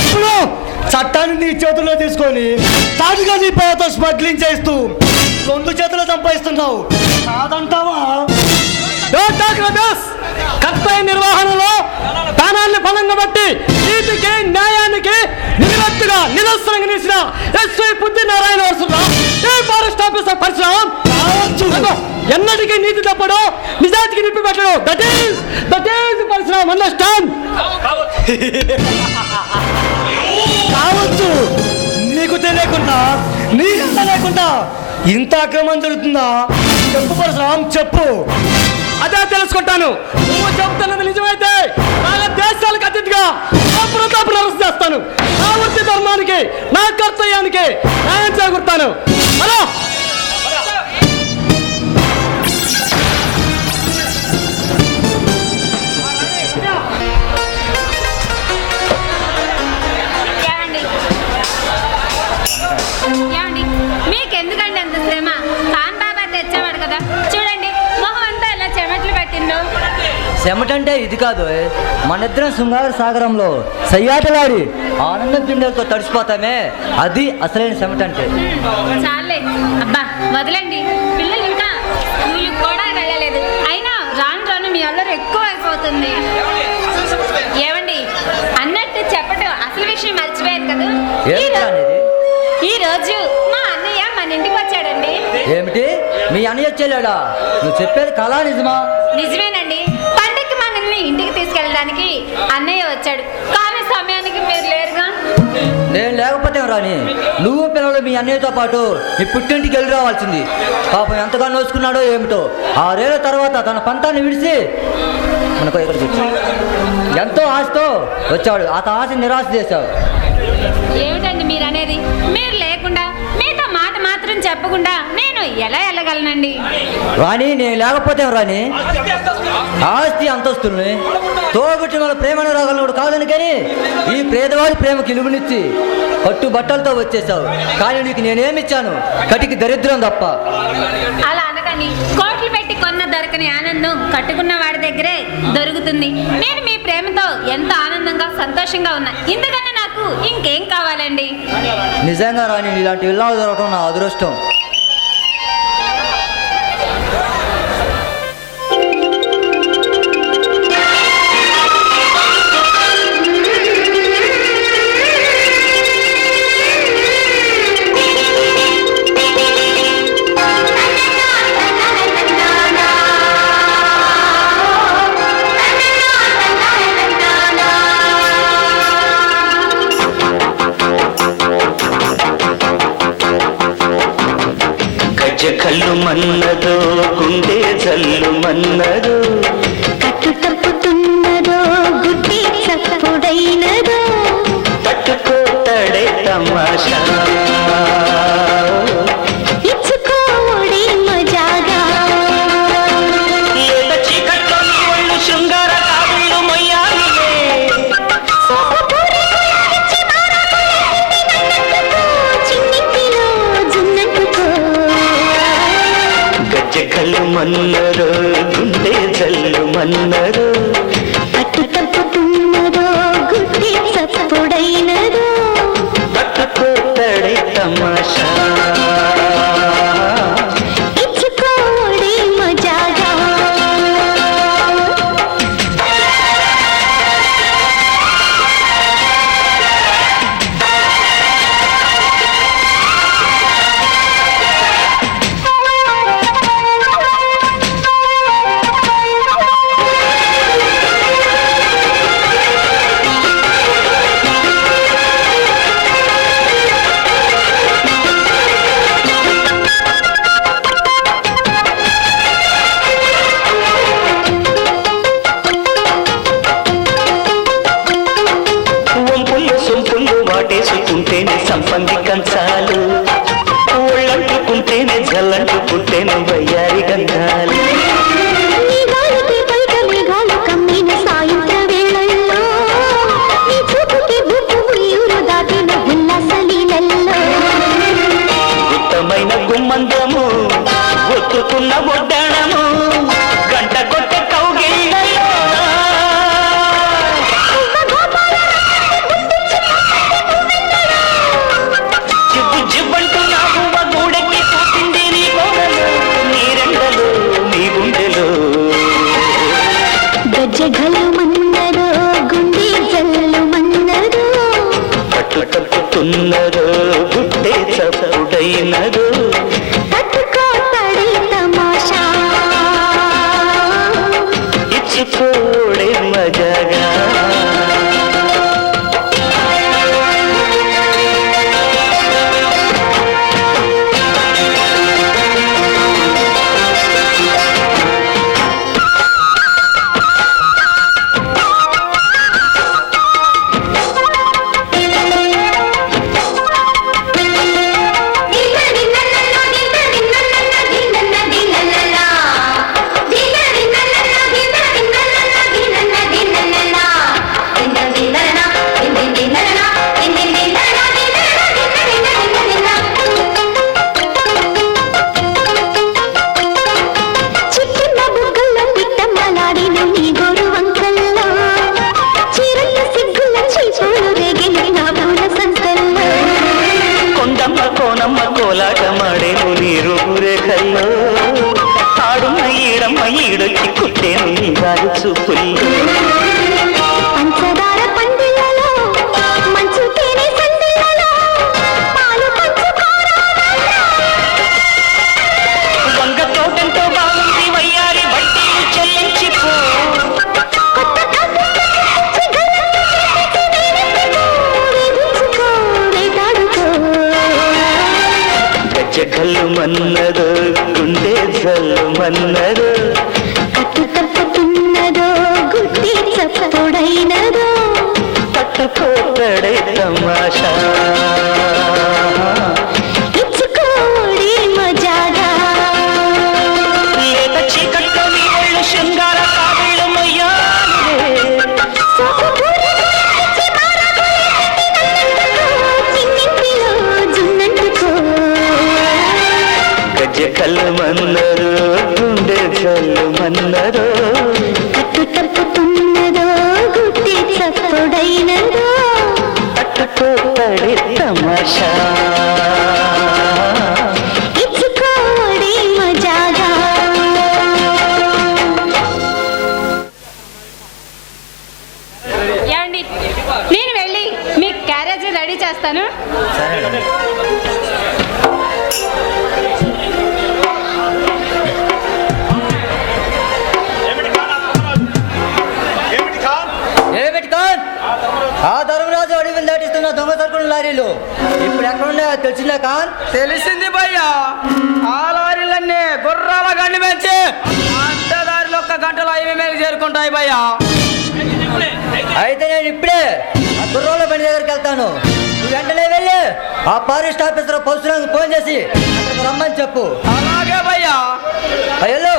ఇప్పుడు చట్టాన్ని నీ చేతుల్లో తీసుకొని తాజుగా నీ పేరుతో స్మగ్లింగ్ చేస్తూ 2 చేతులు సంపాదిస్తున్నావు. కాదంటావా? కర్తవ్య నిర్వహణలో ప్రాణాన్ని ఫలంగా బట్టి నీతికి న్యాయానికి నిలబెట్టుగా నిరసనంగా నిలిచిన ఎస్ఐ బుద్ధి నారాయణ ఫారెస్ట్ ఆఫీసర్ పరశురామ్ ఎన్నటికీ నీతి తప్పడు, నిజాతికి నిప్పి పెట్టడు. That is Parashuram. అండర్స్టాండ్? కావచ్చు. నీకు తెలియకుండా నీ లేకుండా ఇంత అక్రమం జరుగుతుందా? చెప్పు పరశురామ్, చెప్పు. అదే తెలుసుకుంటాను. నువ్వు చెబుతున్నది నిజమైతే దేశాలకు అతిథిగా ప్రతాపం అరెస్ట్ చేస్తాను. నా వృత్తి ధర్మానికి నా కర్తవ్యానికి న్యాయం చేకూరుతాను. హలో మీకెందుకండి అంత శ్రమ? ఖాన్ బాబా తెచ్చేవాడు కదా, చూడండి మొహం అంతా ఇలా చెమట్లు పెట్టిండు. చెమటంటే ఇది కాదు, మనిద్దరం శృంగార సాగరంలో సయ్యాటలాడి ఆనందం పిండలతో తడిసిపోతామే, అది అసలైన చెమటంటే. చాలే అబ్బా వదలండి. పిల్లలు ఇంకా స్కూల్కి కూడా వెళ్ళలేదు, అయినా రాను రాను మీ అల్లరి ఎక్కువ అయిపోతుంది. ఏమండి అన్నట్టు చెప్పటం అసలు విషయం మర్చిపోయారు కదా. ఈ రోజు మా అన్నయ్య మన ఇంటికి వచ్చాడండి. ఏమిటి? మీ అన్నయ్య వచ్చేలేడా? నువ్వు చెప్పేది కళా నిజమా? నిజమేనండి. పండక్కి మనల్ని ఇంటికి తీసుకెళ్ళడానికి అన్నయ్య వచ్చాడు, కానీ సమయానికి మీరు లేరుగా. నేను లేకపోతే రాని నువ్వు పిల్లలు మీ అన్నయ్యతో పాటు నీ పుట్టింటికి వెళ్ళి రావాల్సింది. పాపం ఎంతగా నోచుకున్నాడో ఏమిటో. 6 ఏళ్ల తర్వాత తన పంతాన్ని విడిచి మనకు ఇక్కడికి వచ్చాడు. ఎంతో ఆశతో వచ్చాడు, ఆ ఆశ నిరాశ చేశావు. ఏమిటండి మీరు అనేది? మీరు లేకుండా మీతో మాట మాత్రం విషయం చెప్పకుండా నేను ఎలా వెళ్ళగలనండి? రాణి, నేను లేకపోతే రాణి ఆస్తి అంతస్తుల్ని తోబుట్టి మన ప్రేమను రాగలడు కాదని, కానీ ఈ పేదవాడి ప్రేమకి ఇలువనిచ్చి పట్టు బట్టలతో వచ్చేసావు. కానీ నీకు నేనేమిచ్చాను? కటికి దరిద్రం తప్ప. అలా అనకని, కోట్లు పెట్టి కొన్న దొరకని ఆనందం కట్టుకున్న వాడి దగ్గరే దొరుకుతుంది. నేను మీ ప్రేమతో ఎంతో ఆనందంగా సంతోషంగా ఉన్నా. ఇందుకన్నా నాకు ఇంకేం కావాలండి? నిజంగా రాణి, ఇలాంటి ఇల్లాలు దొరకడం నా అదృష్టం. కళ్ళు మన్నదో గుండె జల్లు మన్నదో కట్టు తప్పుతున్నదో గుడ్డి చప్పుడైనదో తట్టుకోతడే తమాషా ఇచ్చుకోవడే మజాగా లేత చీకట్లోని ఒళ్ళు శృంగార కావిళ్ళు మొయ్యాలిలే చిన్నిటిలో జున్నట్టుకో గజ్జె కళ్ళు మన్నదో గుండె జల్లు మన్నదో కట్టు తప్పుతున్నదో గుడ్డి చప్పుడైనదో తట్టుకోతడే తమాషా ఇచ్చుకోవడే మజాగా వంపులు సొంపులు వాటేసుకుంటేనే సంపంగి కంచాలు ఒళ్ళంటుకుంటేనే జల్లంటుకుంటేనే వయ్యారి గంధాలు మేఘాలకి పైట మేఘాలు కమ్మిన సాయంత్ర వేళల్లో నీ చూపుకి బుట్టు ఉయ్యూరు దాటిన ఉల్లాసలీలల్లో ఉత్తమైన గుమ్మందము ఒత్తుకున్న ఒడ్డాణము గంట కొట్టే కౌగిళ్ళలోనా జివ్వు జివ్వంటూ నా బువ్వ గూడెక్కి కూసింది నీ గోడలో నీ రెండలో నీ గుండెలో గజ్జగలు మన్నదో గుండె జల్లు మన్నదో పట్టు తప్పుతున్నదో గుడ్డే చప్పుడైనదో తట్టుకోతడే తమాషా ఇచ్చిపోడే మజాగా చిన్న బుగ్గల్లో పిట్టమ్మలాడిన నీ గోరు వంకల్లో చిరన్న సిగ్గుల చీపులు రేగిన నా పూల సంకల్లో కొండమ్మ కోనమ్మ కోలాటమాడేను నీరు రేఖల్లో ఆడున్న ఈడమ్మ ఈడొచ్చి కుట్టేను నీ గాలి చూపుల్లో పంచదార పందిళ్ళలో మంచు తేనె సందిళ్ళలో పాలు పంచుకోరా వంగ తోటంతో బాగుంది వయ్యారి వడ్డీలు చెల్లించిపో కొత్త కథ వేధించుకో వేటాడుకో గజ్జగల్లు మన్నదో గుండె జల్లు మన్నదో కట్టు తప్పుతున్నదో గుడ్డి ఆశ ఇచ్చుకోడి మజాగా ఏమండి నేను వెళ్ళి మీకు క్యారేజీ రెడీ చేస్తాను. సరే ఏమిటి ఖాన్? ఆ ధర్మరాజు అడవిని దాటిస్తున్న దొంగ సరుకుల లారీలు ఇప్పుడు ఎక్కడున్నాయో తెలిసిందా ఖాన్? తెలిసింది భయ్యా. ఆ లారీలన్నీ గుర్రాల గండి పెంచి అడ్డదారిలో ఒక్క గంటలో హైవే మీద చేరుకుంటాయి భయ్యా. అయితే నేను ఇప్పుడే ఆ గుర్రాల బండి దగ్గరికి వెళ్తాను. నువ్వు వెంటనే వెళ్ళి ఆ ఫారెస్ట్ ఆఫీసర్ పరశురాంకి ఫోన్ చేసి అక్కడికి రమ్మని చెప్పు. అలాగే భయ్యా. వెళ్ళు.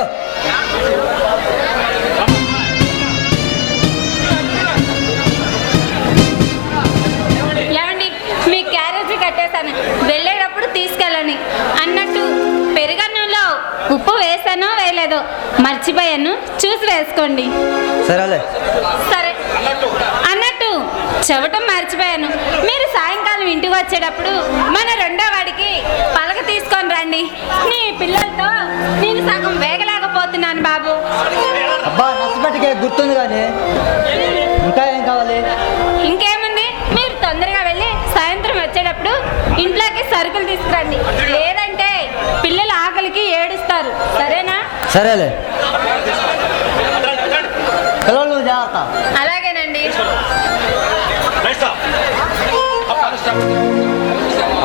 ఏమండి మీ క్యారేజీ కట్టేశాను, వెళ్ళేటప్పుడు తీసుకెళ్ళండి. అన్నట్టు పెరుగన్నంలో ఉప్పు వేసానో వేయలేదో మర్చిపోయాను, చూసి వేసుకోండి. సరేలే. సరే అన్నట్టు చెవటం మర్చిపోయాను, మీరు సాయంకాలం ఇంటికి వచ్చేటప్పుడు మన రెండో వాడికి పలక తీసుకొని రండి. నీ పిల్లలతో నేను సగం వేగలేకపోతున్నాను బాబు. అబ్బా నచ్చబెట్టుకే గుర్తుంది కానీ ఇంకా ఏం కావాలి? ఇంకేముంది, మీరు తొందరగా వెళ్ళి సాయంత్రం వచ్చేటప్పుడు ఇంట్లోకి సరుకులు తీసుకురండి, లేదంటే పిల్లలు ఆకలికి ఏడుస్తారు. సరేనా? సరేలే. పిల్లలు నువ్వు జాగ్రత్త. అలాగేనండి.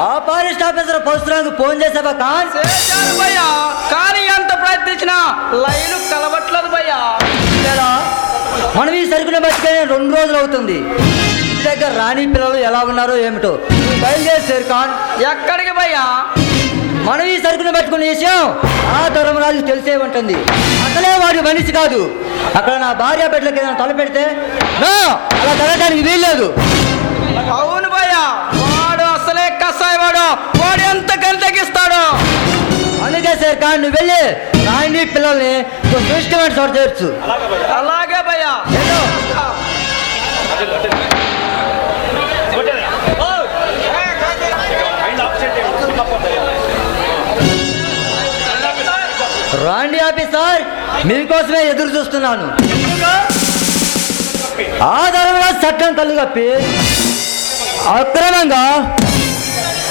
ఆ ఫారెస్ట్ ఆఫీసర్ పరశురాంకి ఫోన్ చేసావా ఖాన్? చేశాను భయ్యా, కానీ ఎంత ప్రయత్నించినా లైన్ కలవట్లేదు భయ్యా. లేదా? మనం ఈ సరుకుని బతికే 2 రోజులు అవుతుంది. ఇంటి దగ్గర రాణి పిల్లలు ఎలా ఉన్నారో ఏమిటో. నువ్వు బయలుదేరి ఖాన్. ఎక్కడికి భయ్యా? మనం ఈ సరుకుని పట్టుకునే విషయం ఆ ధర్మరాజు తెలిసే ఉంటుంది. అసలే వాడి మనిషి కాదు. అక్కడ నా భార్య బిడ్డలకి ఏదైనా తల పెడితే అలా తగ్గడానికి వీల్లేదు. అవును భయ్యా, వాడు అసలే కసాయి వాడు ఎంత గంతకిస్తాడు. అందుకే సార్ ఖాన్ నువ్వు వెళ్ళి రాణి పిల్లల్ని కొంచెం ఇష్టమైన చోట చేర్చు. అలాగే భయ్యా. రాండి ఆఫీసర్, మీకోసమే ఎదురు చూస్తున్నాను. ఆ ధర్మరాజు చట్టం కళ్ళు కప్పి అక్రమంగా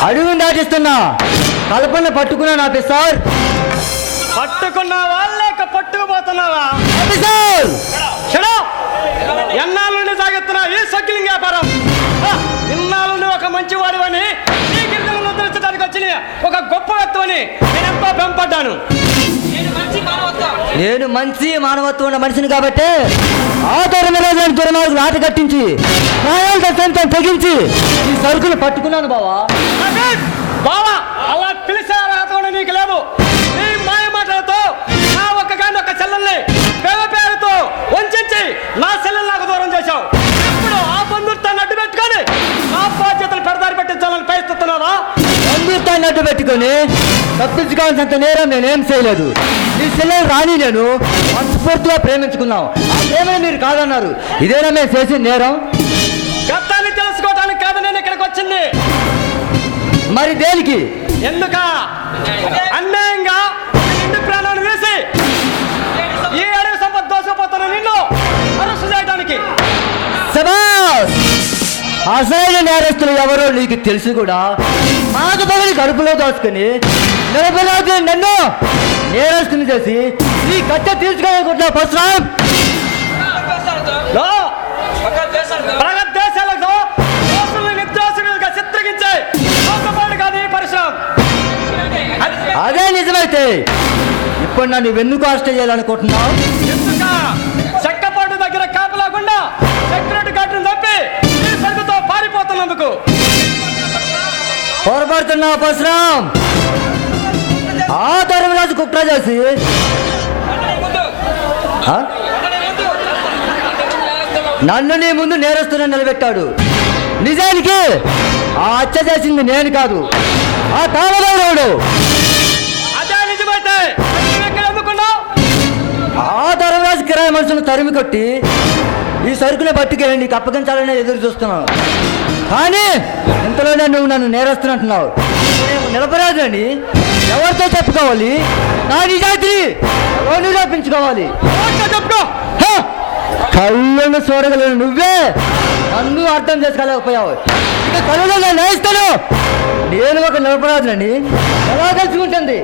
అడుగుని దాటిస్తున్నా కల్పన పట్టుకున్నాను ఆఫీసర్. పట్టుకున్నావా లేక పట్టుకుపోతున్నావా? ఆఫీసర్ ఎన్నాళ్ళ నుండి సాగుతున్నా ఈ సైక్లింగ్ వ్యాపారం. ఇన్నాళ్ళు నువ్వు ఒక మంచి వాడివని ఈ గిరిజనులను ఉద్ధరించడానికి వచ్చిన ఒక గొప్ప వ్యక్తిని నేను ఎంతో భ్రమపడ్డాను. నేను మంచి మానవత్వం ఉన్న మనిషిని కాబట్టి ఆ ధర్మరాజు దుర్మార్గులు ఆట కట్టించి న్యాయాల దర్శనం తెగించి ఈ సరుకులు పట్టుకున్నాను బావా. బావా అలా పిలిచే అర్హత కూడా నీకు లేదు. నీ మాయ మాటలతో నా ఒక్క చెల్లెల్ని పేరుతో వంచి నా చెల్లెలు నాకు దూరం చేశావు. ఇప్పుడు ఆ బంధుత్వాన్ని అడ్డు పెట్టుకొని నా బాధ్యతలు పెడదారి పెట్టించాలని ప్రయత్నిస్తున్నావా? బంధుత్వాన్ని అడ్డు పెట్టుకొని తప్పించుకోవాల్సినంత నేరం నేనేం చేయలేదు. ఈ చెల్లెలు రాణి నేను మనస్ఫూర్తిగా ప్రేమించుకున్నాం. ఆ ప్రేమని మీరు కాదన్నారు. ఇదేనా మేము చేసిన నేరం? గతాన్ని తెలుసుకోవడానికి కాదు నేను ఇక్కడికి వచ్చింది. మరి దేనికి? ఎందుక అన్యాయంగా నిండు ప్రాణాలు వేసి ఈ అడవి సంపద దోసుకుపోతున్న నిన్ను అరెస్టు చేయడానికి. శభాష్! అసలైన నేరస్తులు ఎవరో నీకు తెలిసి కూడా మాకు పగలి కడుపులో దోసుకుని నిరపరాధి నన్ను నేరస్తుని చేసి ఈ కట్టె తీర్చుకోవాలనుకుంటున్నా పరశురాం. దేశాలకు నిర్దోషులుగా చిత్రగించే కాదు ఈ పరిశ్రమ. అదే నిజమైతే ఇప్పుడు నన్ను ఎందుకు అరెస్ట్ చేయాలనుకుంటున్నావు? ఎందుక చెక్కపాటు దగ్గర కాపలాకుండా సెక్యూరిటీ గార్డును తప్పి ఈ సరుకుతో పారిపోతున్నందుకు. పొరపడుతున్నావు పరశురాం. ఆ ధర్మరాజు కుట్ర చేసి నన్ను నీ ముందు నేరస్తున్నా నిలబెట్టాడు. నిజానికి ఆ హత్య చేసింది నేను కాదు, ఆ కామరావుడు. అదే నిజమైతే ఎక్కడ ఎందుకున్నావు? ఆ ధర్మరాజు కిరాయి మనుషులను తరిమి కొట్టి ఈ సరుకుని పట్టుకెళ్ళి నీకు అప్పగించాలని ఎదురు చూస్తున్నాను. కానీ ఇంతలోనే నువ్వు నన్ను నేరస్తున్నట్టున్నావు. నేను నిలబరాదని ఎవరితో చెప్పుకోవాలి? నా నిజాయితీ ఎవరు నిరూపించుకోవాలి? కళ్ళను చూడగలను నువ్వే నన్ను అర్థం చేసుకోలేకపోయావు. ఇక కళ్ళలో నేను నేయిస్తాను. నేను ఒక నిలబరాదులని ఎలా తెలుసుకుంటుంది?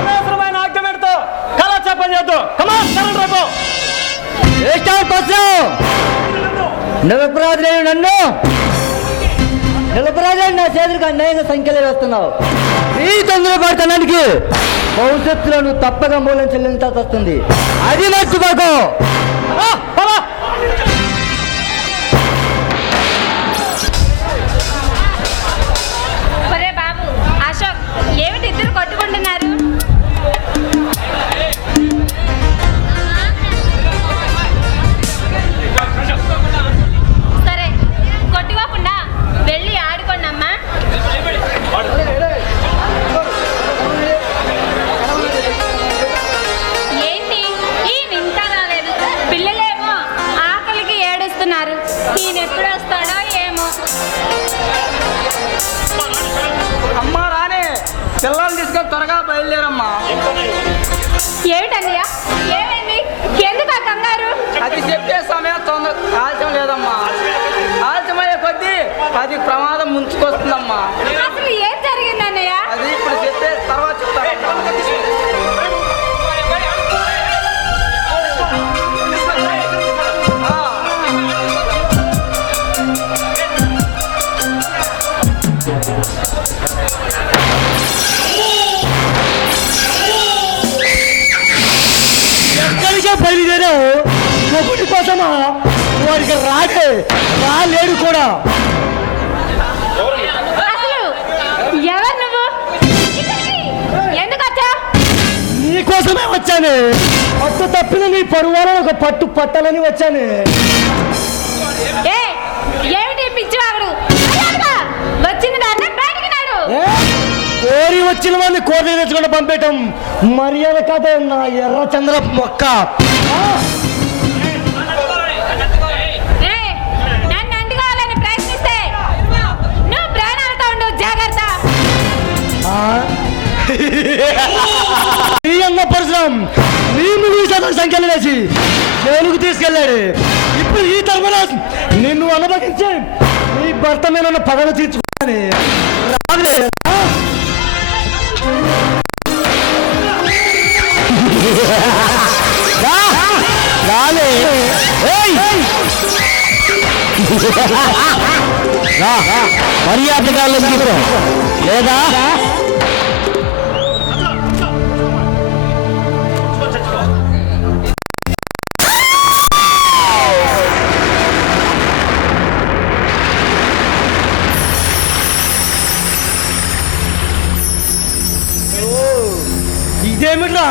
అనవసరమైన ఆర్గ్యుమెంట్తో కాలక్షేపం చేద్దు. నిలబరాదులేను నన్ను నిలబరాదులని నా చేతులకు అన్యాయంగా సంఖ్యలు వేస్తున్నావు. ఈ తొందరపడతానికి భవిష్యత్తులో నువ్వు తప్పక మూలం చెల్లించాల్సి వస్తుంది. అది మర్చిపోకు. ఒరే బాబు అశోక్, ఏమిటి ఇద్దరు కొట్టుకుంటున్నారు? సరే కొట్టుకోకుండా వెళ్ళి ఆడుకోండి అమ్మా. ఏంటి ఈ వింత రాలేదు? పిల్లలేమో ఆకలికి ఏడుస్తున్నారు. ఈయన ఎప్పుడు వస్తాడో ఏమో. అమ్మా రానే, పిల్లల్ని తీసుకొని త్వరగా బయలుదేరమ్మా. ఏమిటన్నయ్య, ఏమైంది? ఎందుకు ఆ కంగారు? అది చెప్పే సమయం ఆలస్యం లేదమ్మా. ఆలస్యమయ్యే కొద్దీ అది ప్రమాదం ముంచుకొస్తుందమ్మా. అసలు ఏం జరిగింది అన్నయ్య? అది ఇప్పుడు చెప్పే తర్వాత చెప్తాను. ఎక్కడికే బయలుదేరావు? ఒకటి కోసమా? వాడికి రాలేడు కూడా. అసలు ఎవరు నువ్వు? ఇక్కడికి ఎందుకు వచ్చా? నీకోసమే వచ్చాను. పట్టు తప్పిన నీ పరువాలను ఒక పట్టు పట్టాలని వచ్చాను. ఏమిటి పిచ్చివాగుడు? వచ్చిన దాన్ని బయటికి నాడు. కోరి వచ్చిన వాడిని కోరి తెచ్చుకుంటూ పంపేయటం మర్యాద కాదే నా ఎర్ర చంద్ర మొక్క. నన్ను అంటుకోవాలని ప్రయత్నిస్తే నువ్వు ప్రాణాలతో ఉండు, జాగ్రత్త. నీ అన్న పరశురాం నీ 3% సంఖ్యలు వేసి జైలుకు తీసుకెళ్ళాడు. ఇప్పుడు ఈ ధర్మరాజు నిన్ను అనుభవించి నీ భర్త మీద ఉన్న పగలు తీర్చుకోని రాలే. మర్యాదగా లేదా ఇదేమిట్రా?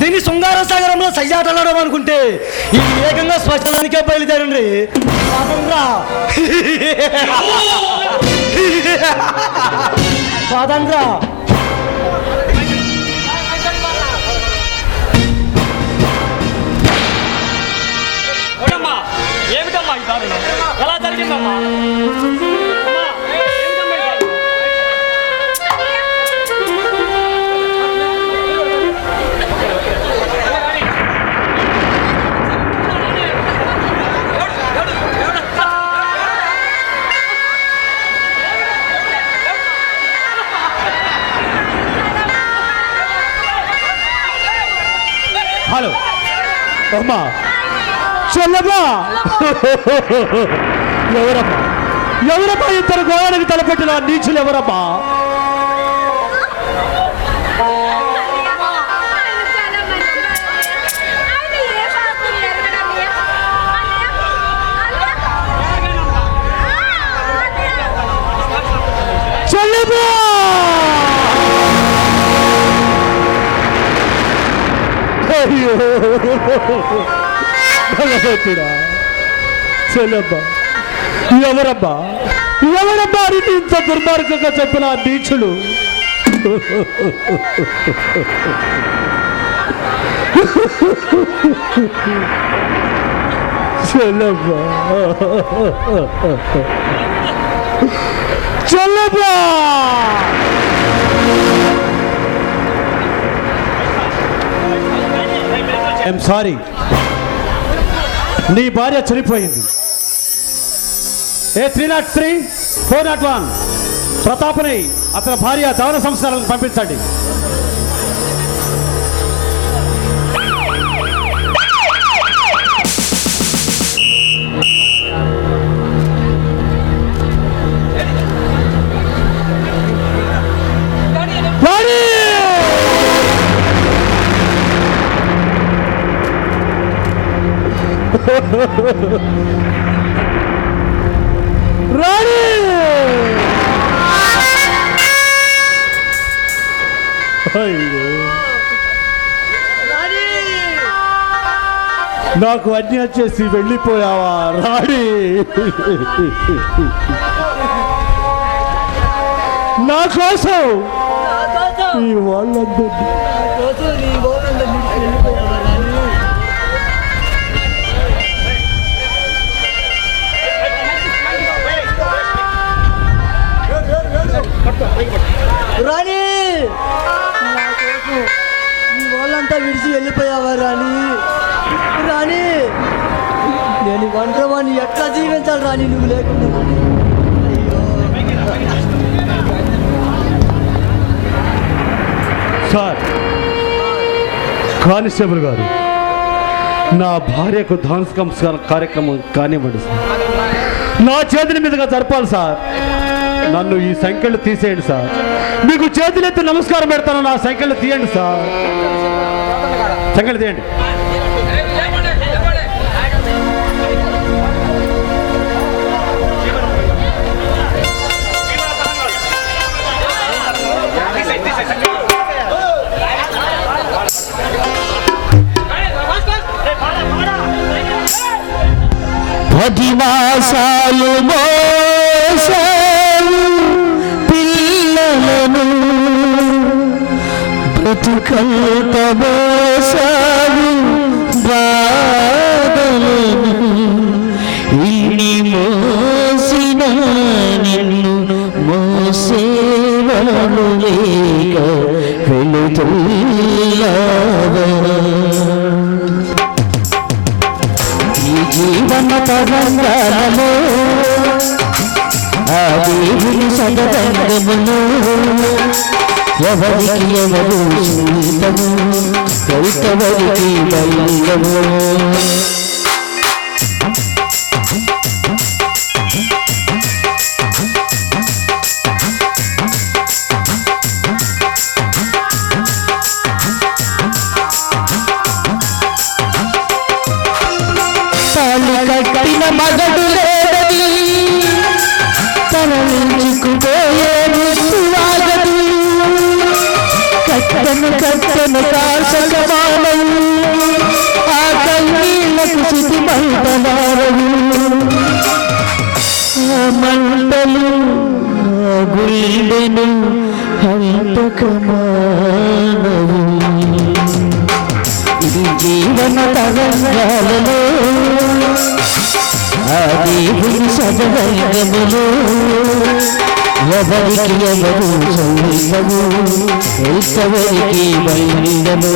దీన్ని శృంగార సాగరంలో సయ్యాటలాడడం అనుకుంటే ఇది ఏకంగా స్వచ్ఛానికే బయలుదేరండి. పాదండ్రా. ఏమిటమ్మా ఈ దారుణం? ఎలా జరిగిందమ్మా? హలో అమ్మా, చెల్లమ్మా. ఎవరమ్మా ఇద్దరు గోయానికి తలపెట్టిన నీచులు? ఎవరమ్మా? చెల్లమ్మా. అయ్యో భగవంతుడా, చెల్లమ్మా. ఎవరబ్బా అని ఇంత దుర్మార్గంగా చెప్పిన నీచులు? చెల్లెమ్మా చెల్లెమ్మా ఐఎమ్ సారీ, నీ భార్య చనిపోయింది. ఏ 303 401 ప్రతాప్ని అతని భార్య దహన సంస్కారాలను పంపించండి. రాణి నాకు అన్యాయం చేసి వెళ్ళిపోయావా రాణి? నా కోసం ఈ వాళ్ళందరినీ రాణి నీ వాళ్ళంతా విడిచి వెళ్ళిపోయావా రాణి? రాణి నేను ఒంటరివాణ్ణి ఎట్లా జీవించాలి రాణి నువ్వు లేకుండా? సార్, కానిస్టేబుల్ గారు, నా భార్యకు దహన సంస్కార కార్యక్రమం కానివ్వండి సార్. నా చేతుల మీదుగా జరపాలి సార్. నన్ను ఈ సంఖ్యలు తీసేయండి సార్. మీకు చేతులెత్తి నమస్కారం పెడతాను. నా సంఖ్యలు తీయండి సార్. సంఖ్యలు తీయండి. పదిమాసాలు మోసాలు పిల్లలను, బ్రతుకంత మోసాలు బాధలను, ఇన్ని మోసిన నిన్ను మోసేవాడు లేక వెళుతున్నావా? జీవన తరంగాలలో ఆ దేవుని సదరంగములో ఎవరికి ఎవరు సీతము, కౌతవరికి బల్లము. కట్టిన మగడు లేడని తరలించుకుపోయే వాగడు, కట్టను కాసకమానవు ఆ కన్నీళ్లకు శుతి మంటలారవు. ఆ మంటలు ఆ గుండెను అంతకమానవు. ఇది జీవన తరంగాలలో ఆ దేవుని సదరంగములో ఎవరికి ఎవరు సంగము, ఎవరికి బంధము.